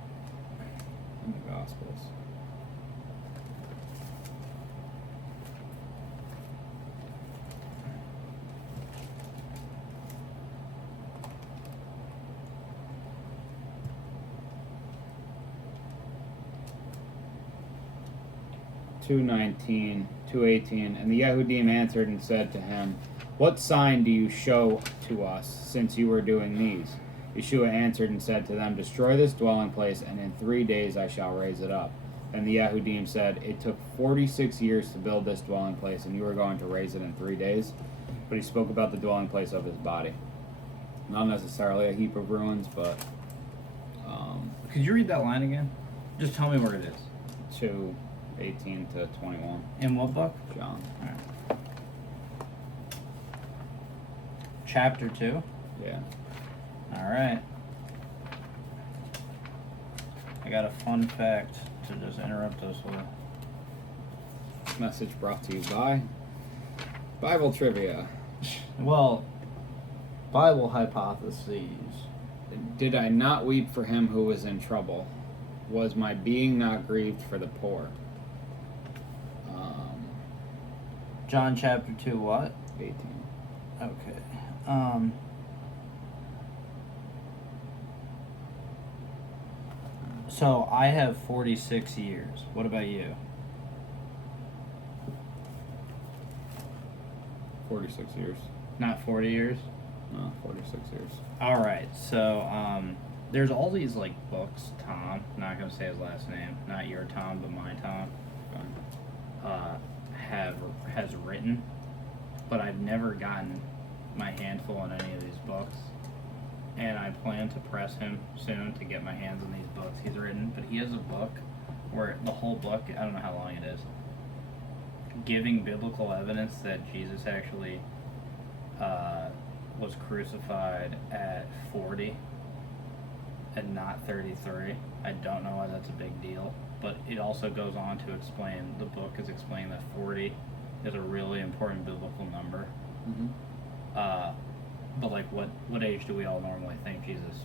in the Gospels. (2:19, 2:18), and the Yehudim answered and said to him, what sign do you show to us, since you are doing these? Yeshua answered and said to them, destroy this dwelling place, and in 3 days I shall raise it up. And the Yehudim said, it took 46 years to build this dwelling place, and you are going to raise it in 3 days? But he spoke about the dwelling place of his body. Not necessarily a heap of ruins, but... Could you read that line again? Just tell me where it is. 2:18 to 21. In what book? John. All right. Chapter 2? Yeah. Alright. I got a fun fact to just interrupt us with. Message brought to you by Bible Trivia. Well, Bible hypotheses. Did I not weep for him who was in trouble? Was my being not grieved for the poor? John chapter 2 what? 18. Okay. So I have 46 years. What about you? 46 years. Not 40 years? No, 46 years. Alright, so there's all these like books, Tom, not gonna say his last name, not your Tom, but my Tom, has written, but I've never gotten my handful on any of these books, and I plan to press him soon to get my hands on these books he's written. But he has a book where the whole book, I don't know how long it is, giving biblical evidence that Jesus actually was crucified at 40 and not 33. I don't know why that's a big deal, but it also goes on to explain, the book is explaining that 40 is a really important biblical number. Mm-hmm. But like, what age do we all normally think Jesus?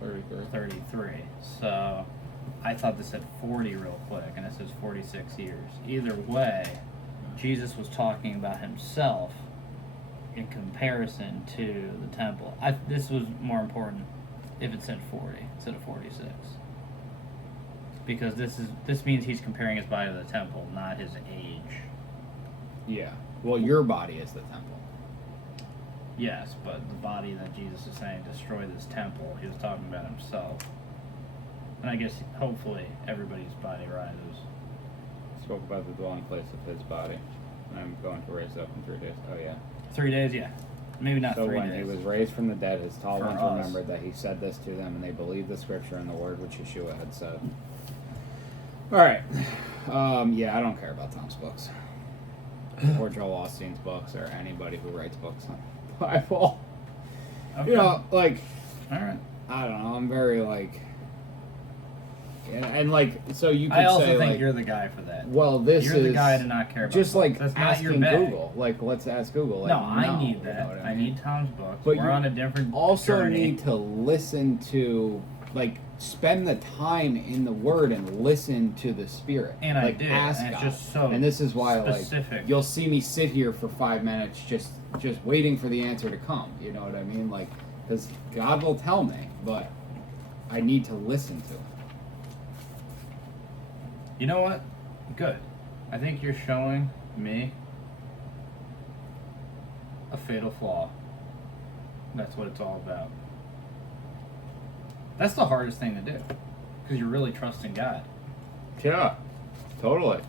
33. 33. So I thought this said 40 real quick, and it says 46 years. Either way, Jesus was talking about himself in comparison to the temple. This was more important if it said 40 instead of 46. Because this means he's comparing his body to the temple, not his age. Yeah. Well, your body is the temple. Yes, but the body that Jesus is saying, destroy this temple, he was talking about himself. And I guess, hopefully, everybody's body rises. Spoke about the dwelling place of his body. And I'm going to raise it up in 3 days. Oh, yeah. 3 days, yeah. Maybe not so 3 days. So when he was raised from the dead, his tall For ones us. remembered that he said this to them, and they believed the scripture and the word which Yeshua had said. All right. Yeah, I don't care about Tom's books. Or Joel Osteen's books, or anybody who writes books on the Bible. Okay. You know, like, all right. I don't know, I'm very, like, and like, so you could say, I also think like, you're the guy for that. Well, this you're is the guy to not care about just books. like That's not your asking bag. Google. Like, let's ask Google. Like, no, I need you that. know what I need Tom's books. But we're you on a different also journey. need to listen to, like, spend the time in the Word and listen to the Spirit. And I like, did, ask and it's God. just so And this is why, specific. like, you'll see me sit here for 5 minutes just waiting for the answer to come. You know what I mean? Like, because God will tell me, but I need to listen to it. You know what? Good. I think you're showing me a fatal flaw. That's what it's all about. That's the hardest thing to do, because you're really trusting God. Yeah, totally.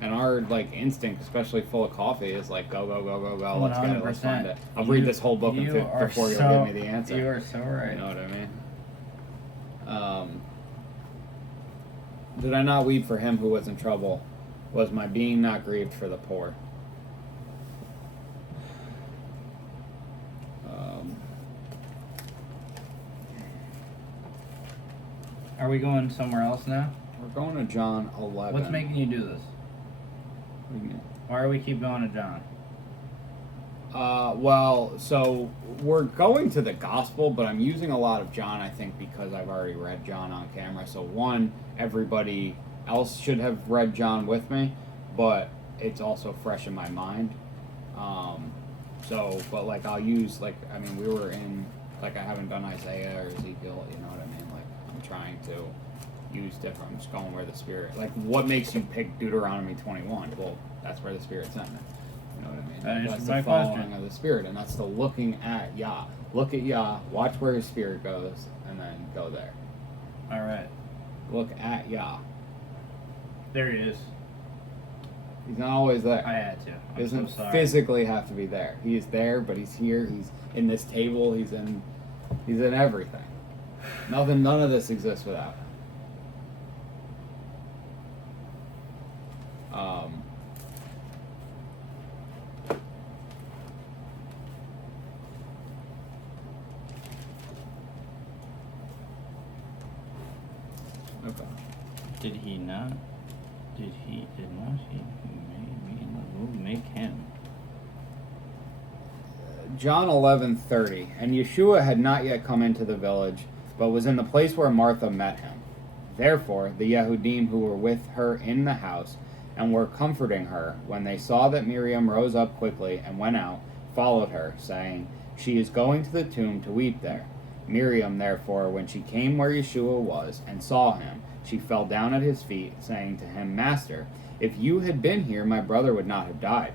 And our, like, instinct, especially full of coffee, is like, go, go, go, go, go, let's get it, let's find it. I'll read this whole book before you'll give me the answer. You are so right. You know what I mean? Did I not weep for him who was in trouble? Was my being not grieved for the poor? Are we going somewhere else now? We're going to John 11. What's making you do this? What do you mean? Why do we keep going to John? Well, so we're going to the gospel, but I'm using a lot of John, I think, because I've already read John on camera. So one, everybody else should have read John with me, but it's also fresh in my mind. But like I'll use, like, I mean, we were in, like, I haven't done Isaiah or Ezekiel, you know what I mean? Like, I'm trying to use different, I'm just going where the Spirit, like, what makes you pick Deuteronomy 21? Well, that's where the Spirit sent me. You know what I mean? That is That's my the following question. of the Spirit, and that's the looking at Yah. Look at Yah, watch where His Spirit goes, and then go there. All right. Look at Yah. There he is. He's not always there. I had to. He I'm doesn't so sorry. physically have to be there. He is there, but He's here. He's in this table. He's in everything. None of this exists without Him. Okay. Did not he who made me and will make him? John 11:30. And Yeshua had not yet come into the village, but was in the place where Martha met him. Therefore, the Yehudim who were with her in the house and were comforting her, when they saw that Miriam rose up quickly and went out, followed her, saying, She is going to the tomb to weep there. Miriam, therefore, when she came where Yeshua was and saw him, she fell down at his feet, saying to him, Master, if you had been here, my brother would not have died.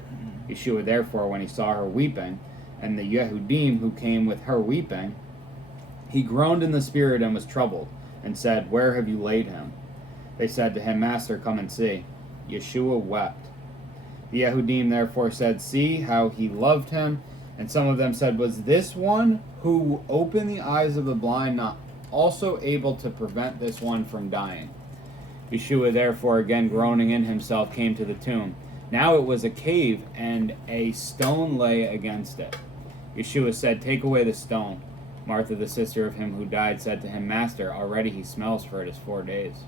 Yeshua, therefore, when he saw her weeping, and the Yehudim who came with her weeping, he groaned in the spirit and was troubled, and said, Where have you laid him? They said to him, Master, come and see. Yeshua wept. The Yehudim therefore said, See how he loved him. And some of them said, Was this one who opened the eyes of the blind not also able to prevent this one from dying? Yeshua therefore, again groaning in himself, came to the tomb. Now it was a cave, and a stone lay against it. Yeshua said, "Take away the stone." Martha, the sister of him who died, said to him, "Master, already he smells, for it is 4 days."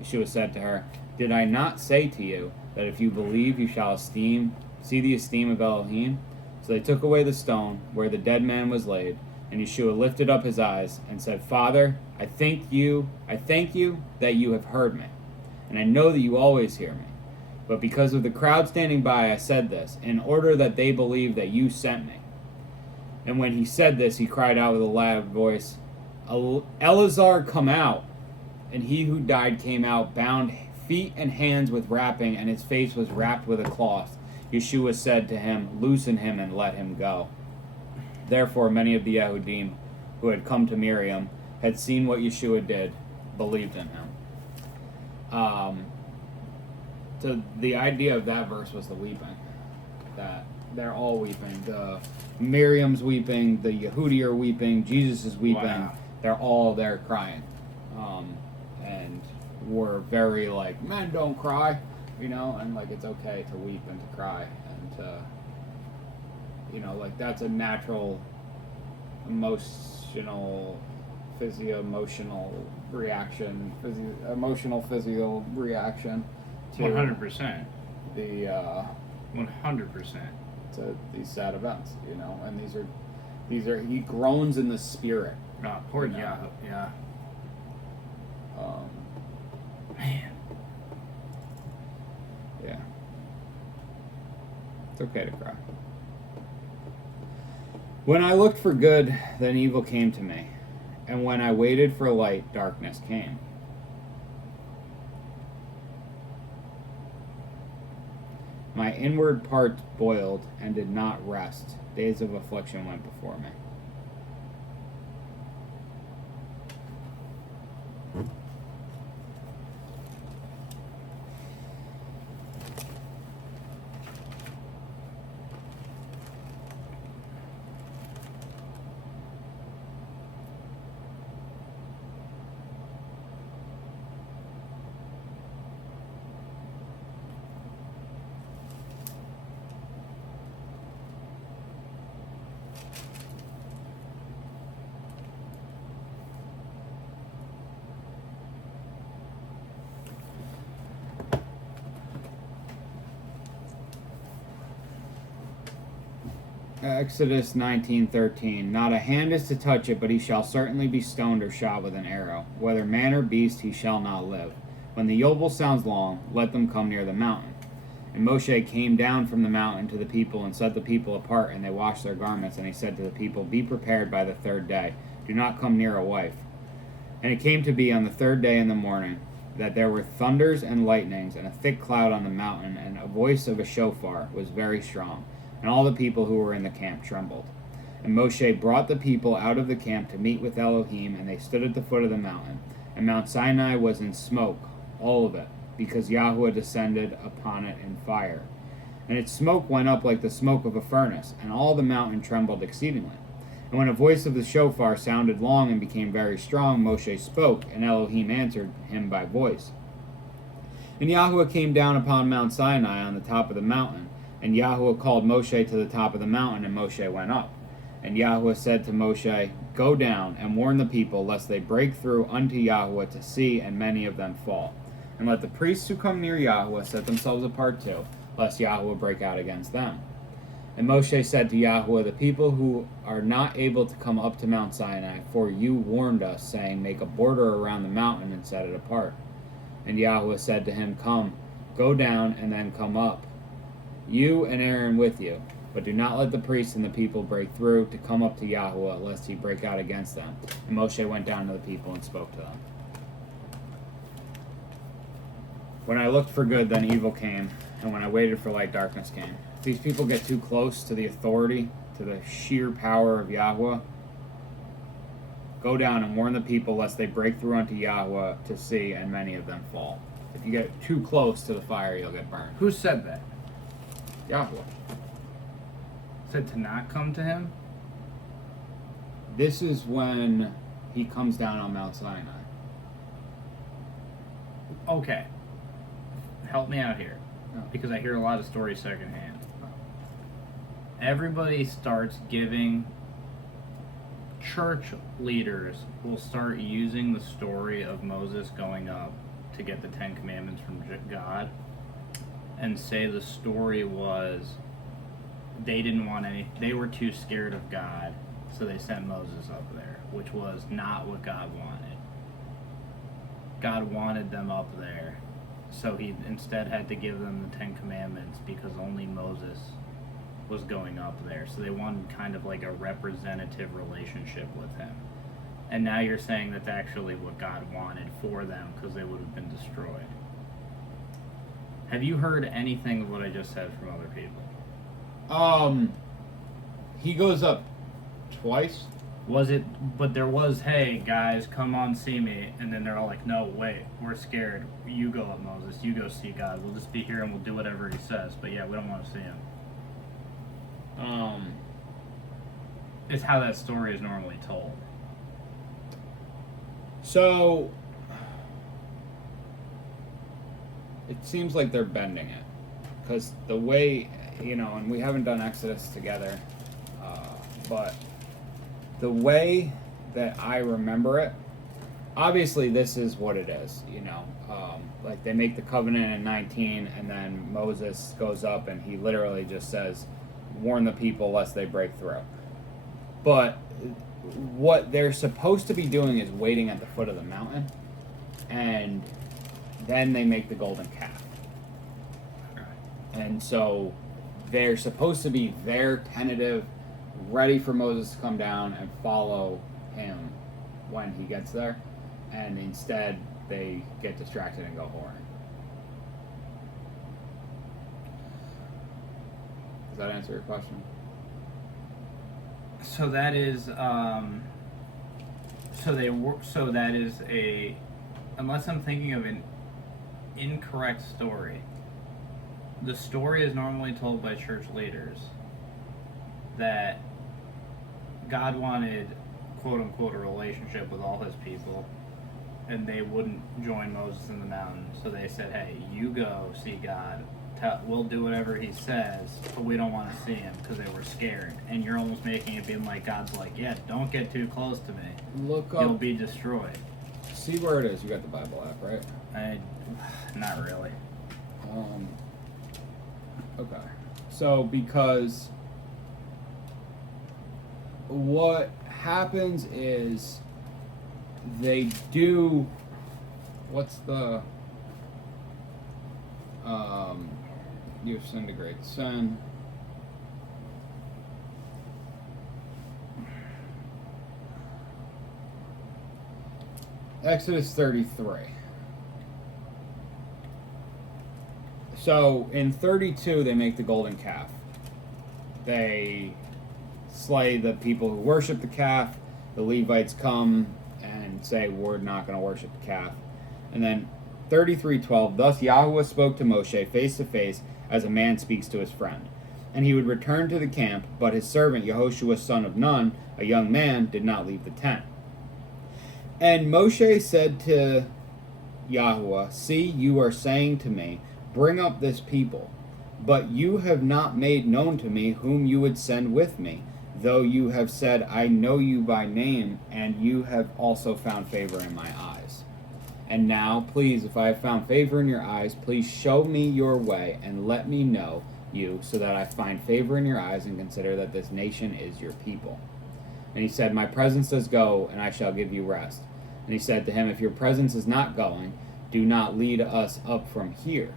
Yeshua said to her, "Did I not say to you that if you believe you shall see the esteem of Elohim?" So they took away the stone where the dead man was laid, and Yeshua lifted up his eyes and said, "Father, I thank you that you have heard me, and I know that you always hear me. But because of the crowd standing by, I said this, in order that they believe that you sent me." And when he said this, he cried out with a loud voice, "Eleazar, come out!" And he who died came out, bound feet and hands with wrapping, and his face was wrapped with a cloth. Yeshua said to him, "Loosen him and let him go." Therefore many of the Yehudim who had come to Miriam, had seen what Yeshua did, believed in him. So the idea of that verse was the weeping. That they're all weeping. Miriam's weeping, the Yehudi are weeping, Jesus is weeping. Wow. They're all there crying. And we're very like, men don't cry, and like it's okay to weep and to cry. And like that's a natural emotional reaction to 100%. The 100%. To these sad events, and these are he groans in the spirit. Poor yeah. Man. Yeah. It's okay to cry. When I looked for good, then evil came to me, and when I waited for light, darkness came. My inward parts boiled and did not rest. Days of affliction went before me. Exodus 19:13. Not a hand is to touch it, but he shall certainly be stoned or shot with an arrow. Whether man or beast, he shall not live. When the yobel sounds long, let them come near the mountain. And Moshe came down from the mountain to the people and set the people apart, and they washed their garments. And he said to the people, "Be prepared by the third day. Do not come near a wife." And it came to be on the third day in the morning that there were thunders and lightnings and a thick cloud on the mountain, and a voice of a shofar was very strong. And all the people who were in the camp trembled. And Moshe brought the people out of the camp to meet with Elohim, and they stood at the foot of the mountain. And Mount Sinai was in smoke, all of it, because Yahweh descended upon it in fire. And its smoke went up like the smoke of a furnace, and all the mountain trembled exceedingly. And when a voice of the shofar sounded long and became very strong, Moshe spoke, and Elohim answered him by voice. And Yahweh came down upon Mount Sinai on the top of the mountain. And Yahweh called Moshe to the top of the mountain, and Moshe went up. And Yahweh said to Moshe, "Go down and warn the people, lest they break through unto Yahweh to see, and many of them fall. And let the priests who come near Yahweh set themselves apart too, lest Yahweh break out against them." And Moshe said to Yahweh, "The people who are not able to come up to Mount Sinai, for you warned us, saying, make a border around the mountain and set it apart." And Yahweh said to him, "Come, go down, and then come up, you and Aaron with you, but do not let the priests and the people break through to come up to Yahweh, lest he break out against them." And Moshe went down to the people and spoke to them. When I looked for good, then evil came, and when I waited for light, darkness came. If these people get too close to the authority, to the sheer power of Yahweh, go down and warn the people, lest they break through unto Yahweh to see, and many of them fall. If you get too close to the fire, you'll get burned. Who said that? Yahweh said to not come to him? This is when he comes down on Mount Sinai. Okay. Help me out here. Because I hear a lot of stories secondhand. everybody starts giving, church leaders will start using the story of Moses going up to get the Ten Commandments from God and say the story was they didn't want they were too scared of God, so they sent Moses up there, which was not what God wanted. God wanted them up there, so he instead had to give them the Ten Commandments because only Moses was going up there. So they wanted kind of like a representative relationship with him. And now you're saying that's actually what God wanted for them because they would have been destroyed. Have you heard anything of what I just said from other people? He goes up twice. Was it, but there was, hey guys, come on, see me, and then they're all like, no, wait, we're scared. You go up, Moses, you go see God. We'll just be here and we'll do whatever he says, but yeah, we don't want to see him. It's how that story is normally told. So it seems like they're bending it, because the way, and we haven't done Exodus together, but the way that I remember it, obviously this is what it is, like they make the covenant in 19, and then Moses goes up and he literally just says, warn the people lest they break through. But what they're supposed to be doing is waiting at the foot of the mountain, and then they make the golden calf. And so they're supposed to be there, tentative, ready for Moses to come down and follow him when he gets there, and instead they get distracted and go horn. Does that answer your question? So that is, so that is unless I'm thinking of an incorrect story, the story is normally told by church leaders that God wanted, quote unquote, a relationship with all his people, and they wouldn't join Moses in the mountain, so they said, hey, you go see God, we'll do whatever he says, but we don't want to see him, because they were scared. And you're almost making it being like God's like, yeah, don't get too close to me, look up, you'll be destroyed. See where it is. You got the Bible app, right? Not really. Okay. So because what happens is they do, what's the you have sin to great sin. Exodus 33. So in 32 they make the golden calf. They slay the people who worship the calf. The Levites come and say, we're not going to worship the calf. And then 33:12, thus Yahweh spoke to Moshe face to face as a man speaks to his friend. And he would return to the camp, but his servant Yehoshua son of Nun, a young man, did not leave the tent. And Moshe said to Yahweh, see, you are saying to me, bring up this people, but you have not made known to me whom you would send with me, though you have said, I know you by name, and you have also found favor in my eyes. And now, please, if I have found favor in your eyes, please show me your way, and let me know you, so that I find favor in your eyes, and consider that this nation is your people. And he said, my presence does go, and I shall give you rest. And he said to him, if your presence is not going, do not lead us up from here.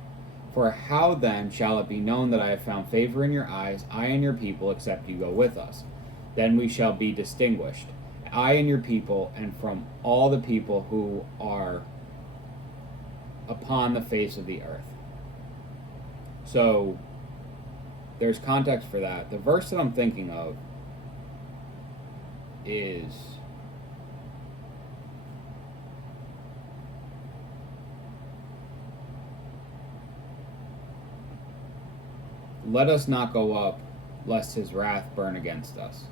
For how then shall it be known that I have found favor in your eyes, I and your people, except you go with us? Then we shall be distinguished, I and your people, and from all the people who are upon the face of the earth. So there's context for that. The verse that I'm thinking of is let us not go up, lest his wrath burn against us.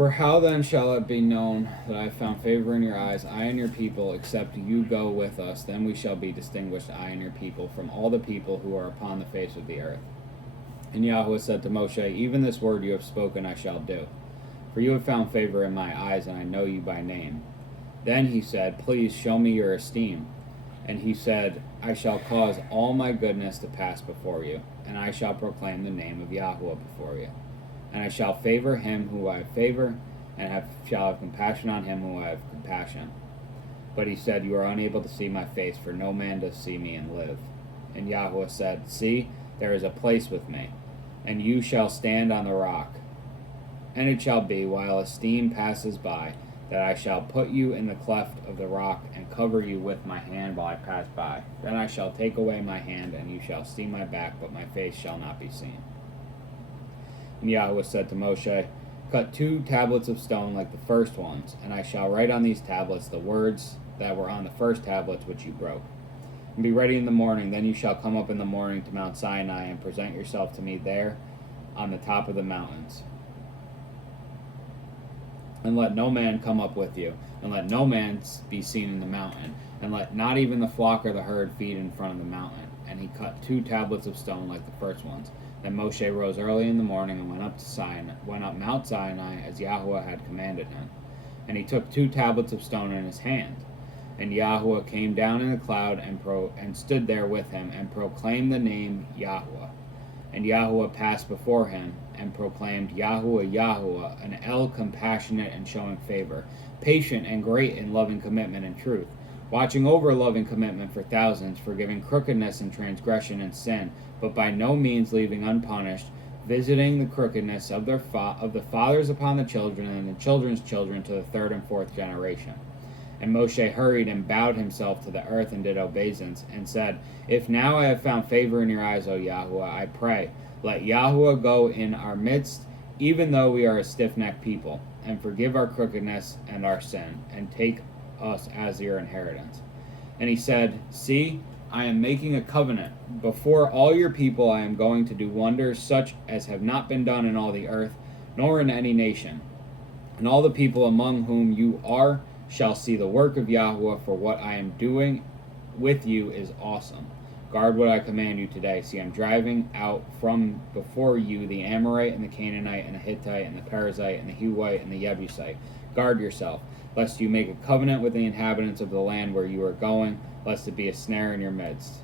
For how then shall it be known that I have found favor in your eyes, I and your people, except you go with us? Then we shall be distinguished, I and your people, from all the people who are upon the face of the earth. And Yahweh said to Moshe, even this word you have spoken I shall do. For you have found favor in my eyes, and I know you by name. Then he said, please show me your esteem. And he said, I shall cause all my goodness to pass before you, and I shall proclaim the name of Yahweh before you. And I shall favor him who I favor, and shall have compassion on him who I have compassion. But he said, you are unable to see my face, for no man does see me and live. And Yahweh said, see, there is a place with me, and you shall stand on the rock. And it shall be, while a steam passes by, that I shall put you in the cleft of the rock, and cover you with my hand while I pass by. Then I shall take away my hand, and you shall see my back, but my face shall not be seen. And Yahweh said to Moshe, cut 2 tablets of stone like the first ones, and I shall write on these tablets the words that were on the first tablets which you broke. And be ready in the morning, then you shall come up in the morning to Mount Sinai, and present yourself to me there on the top of the mountains. And let no man come up with you, and let no man be seen in the mountain, and let not even the flock or the herd feed in front of the mountain. And he cut 2 tablets of stone like the first ones. Then Moshe rose early in the morning and went up Mount Sinai as Yahweh had commanded him. And he took 2 tablets of stone in his hand. And Yahweh came down in a cloud and stood there with him, and proclaimed the name Yahweh. And Yahweh passed before him, and proclaimed, Yahweh, Yahweh, an El compassionate and showing favor, patient and great in loving commitment and truth, watching over loving commitment for thousands, forgiving crookedness and transgression and sin, but by no means leaving unpunished, visiting the crookedness of the fathers upon the children and the children's children to the 3rd and 4th generation. And Moshe hurried and bowed himself to the earth and did obeisance, and said, if now I have found favor in your eyes, O Yahweh, I pray, let Yahweh go in our midst, even though we are a stiff-necked people, and forgive our crookedness and our sin, and take us as your inheritance. And he said, see, I am making a covenant. Before all your people I am going to do wonders such as have not been done in all the earth, nor in any nation. And all the people among whom you are shall see the work of Yahweh, for what I am doing with you is awesome. Guard what I command you today. See, I'm driving out from before you the Amorite and the Canaanite and the Hittite and the Perizzite and the Hivite and the Jebusite. Guard yourself, lest you make a covenant with the inhabitants of the land where you are going, lest it be a snare in your midst.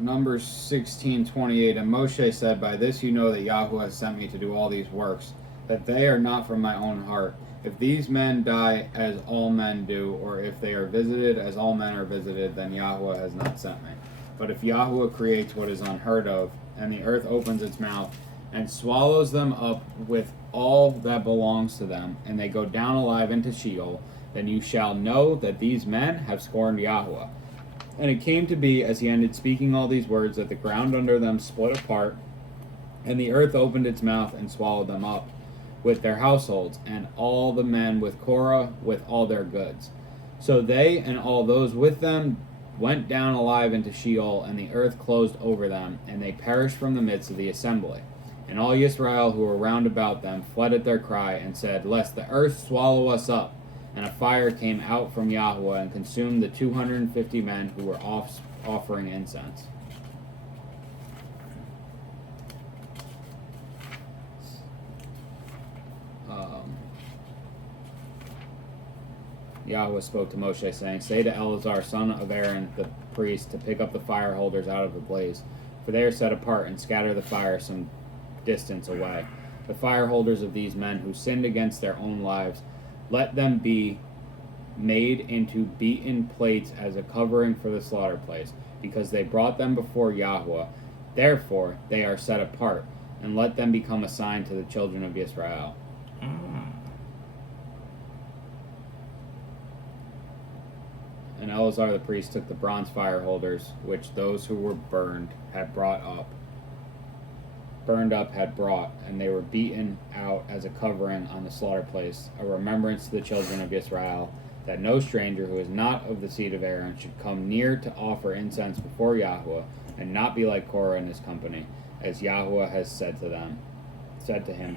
Numbers 16:28, and Moshe said, by this you know that Yahweh has sent me to do all these works, that they are not from my own heart. If these men die as all men do, or if they are visited as all men are visited, then Yahweh has not sent me. But if Yahweh creates what is unheard of, and the earth opens its mouth, and swallows them up with all that belongs to them, and they go down alive into Sheol, then you shall know that these men have scorned Yahweh. And it came to be, as he ended speaking all these words, that the ground under them split apart, and the earth opened its mouth and swallowed them up, with their households, and all the men with Korah, with all their goods. So they and all those with them went down alive into Sheol, and the earth closed over them, and they perished from the midst of the assembly. And all Yisrael who were round about them fled at their cry, and said, lest the earth swallow us up. And a fire came out from Yahweh and consumed the 250 men who were offering incense. Yahweh spoke to Moshe, saying, say to Eleazar, son of Aaron, the priest, to pick up the fire holders out of the blaze, for they are set apart, and scatter the fire some distance away. The fire holders of these men who sinned against their own lives, let them be made into beaten plates as a covering for the slaughter place, because they brought them before Yahweh. Therefore they are set apart, and let them become a sign to the children of Israel. And Eleazar the priest took the bronze fire holders, which those who were burned up had brought, and they were beaten out as a covering on the slaughter place, a remembrance to the children of Israel, that no stranger who is not of the seed of Aaron should come near to offer incense before Yahweh, and not be like Korah and his company, as Yahweh has said to him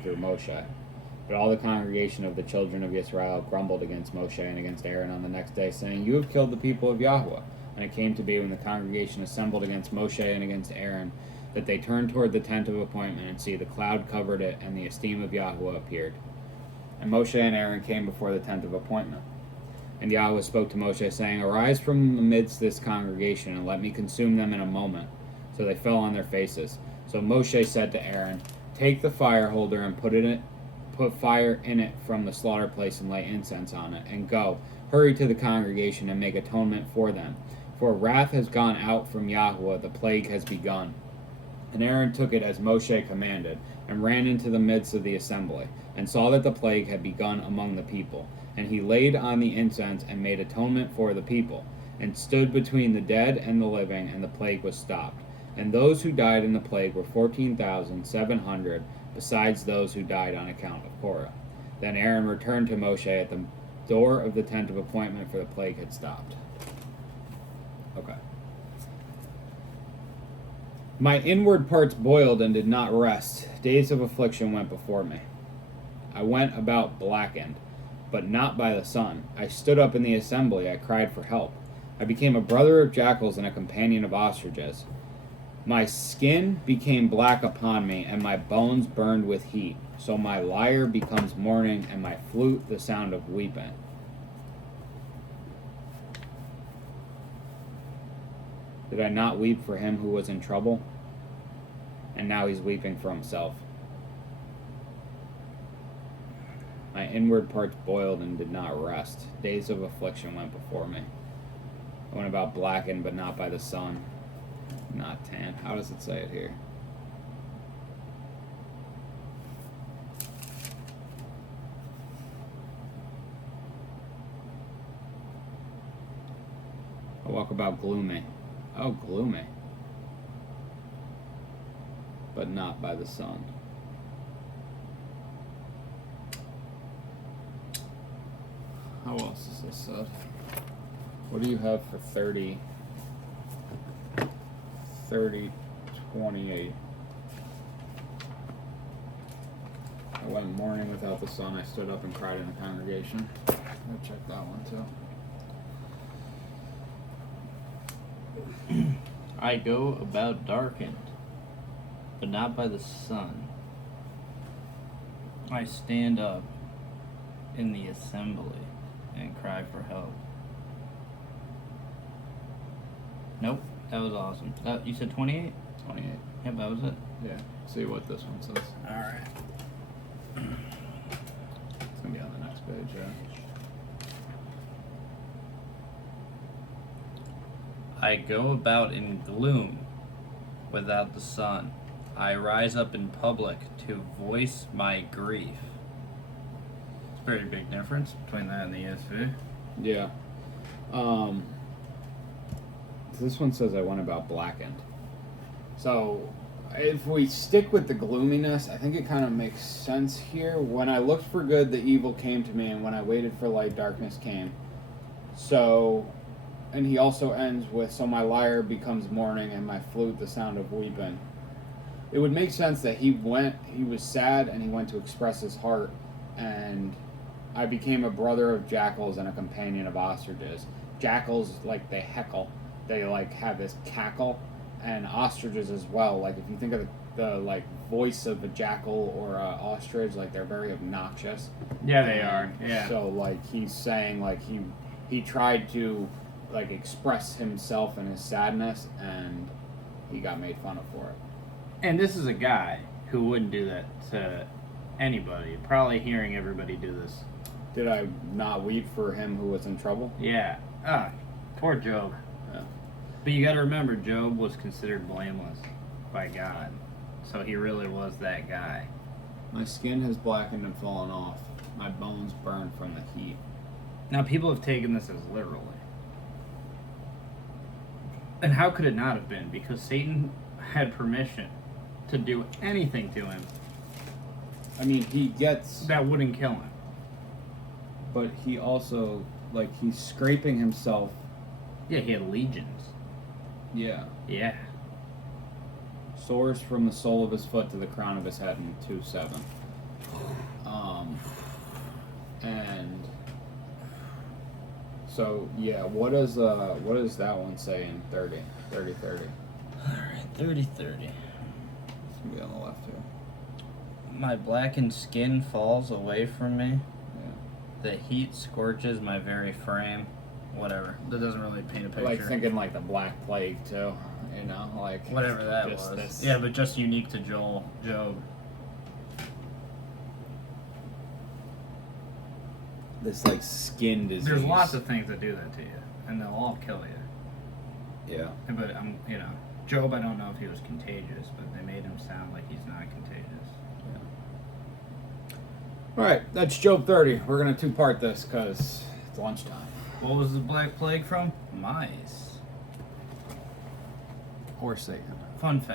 through Moshe. But all the congregation of the children of Israel grumbled against Moshe and against Aaron on the next day, saying, You have killed the people of Yahweh. And it came to be, when the congregation assembled against Moshe and against Aaron, that they turned toward the tent of appointment, and see, the cloud covered it, and the esteem of Yahweh appeared. And Moshe and Aaron came before the tent of appointment. And Yahweh spoke to Moshe, saying, Arise from amidst this congregation, and let me consume them in a moment. So they fell on their faces. So Moshe said to Aaron, Take the fire holder and put fire in it from the slaughter place, and lay incense on it, and go, hurry to the congregation, and make atonement for them. For wrath has gone out from Yahweh, the plague has begun. And Aaron took it as Moshe commanded, and ran into the midst of the assembly, and saw that the plague had begun among the people. And he laid on the incense, and made atonement for the people, and stood between the dead and the living, and the plague was stopped. And those who died in the plague were 14,700, besides those who died on account of Korah. Then Aaron returned to Moshe at the door of the tent of appointment, for the plague had stopped. Okay. My inward parts boiled and did not rest. Days of affliction went before me. I went about blackened, but not by the sun. I stood up in the assembly. I cried for help. I became a brother of jackals and a companion of ostriches. My skin became black upon me, and my bones burned with heat. So my lyre becomes mourning, and my flute the sound of weeping. Did I not weep for him who was in trouble? And now he's weeping for himself. My inward parts boiled and did not rest. Days of affliction went before me. I went about blackened, but not by the sun. Not tan. How does it say it here? I walk about gloomy. Oh, gloomy. But not by the sun. How else is this said? What do you have for 30, 28? I went mourning without the sun. I stood up and cried in the congregation. I'll check that one too. I go about darkened, but not by the sun. I stand up in the assembly and cry for help. Nope, that was awesome. You said 28? 28. Yep, that was it. Yeah. See what this one says. Alright. It's gonna be on the next page, yeah. I go about in gloom without the sun. I rise up in public to voice my grief. It's a very big difference between that and the ESV. Yeah. This one says I went about blackened. So, if we stick with the gloominess, I think it kind of makes sense here. When I looked for good, the evil came to me, and when I waited for light, darkness came. So, and he also ends with, so my lyre becomes mourning, and my flute the sound of weeping. It would make sense that he was sad, and he went to express his heart, and I became a brother of jackals and a companion of ostriches. Jackals, like, they heckle. They, like, have this cackle, and ostriches as well. Like, if you think of the like, voice of a jackal or an ostrich, like, they're very obnoxious. Yeah, they are. Yeah. So, like, he's saying, like, he tried to, like, express himself and his sadness, and he got made fun of for it. And this is a guy who wouldn't do that to anybody. Probably hearing everybody do this. Did I not weep for him who was in trouble? Yeah. Ah, poor Job. Yeah. But you got to remember, Job was considered blameless by God, so he really was that guy. My skin has blackened and fallen off. My bones burn from the heat. Now, people have taken this as literally. And how could it not have been? Because Satan had permission to do anything to him I mean, he gets... that wouldn't kill him. But he also, like, he's scraping himself. Yeah, he had legions. Yeah. Yeah. Sores from the sole of his foot to the crown of his head in 2:7. And so yeah, what does that one say in 30? All right, 30. It's gonna be on the left here. My blackened skin falls away from me. Yeah. The heat scorches my very frame. Whatever. That doesn't really paint a picture. Like thinking like the Black Plague too, you know, like whatever that just was. this- Yeah, but just unique to Job. This like skin disease. There's lots of things that do that to you, and they'll all kill you. Yeah. But Job, I don't know if he was contagious, but they made him sound like he's not contagious. All right, that's Job 30. We're gonna two-part this because it's lunchtime. What was the Black Plague from? Mice. Or Satan. Fun fact.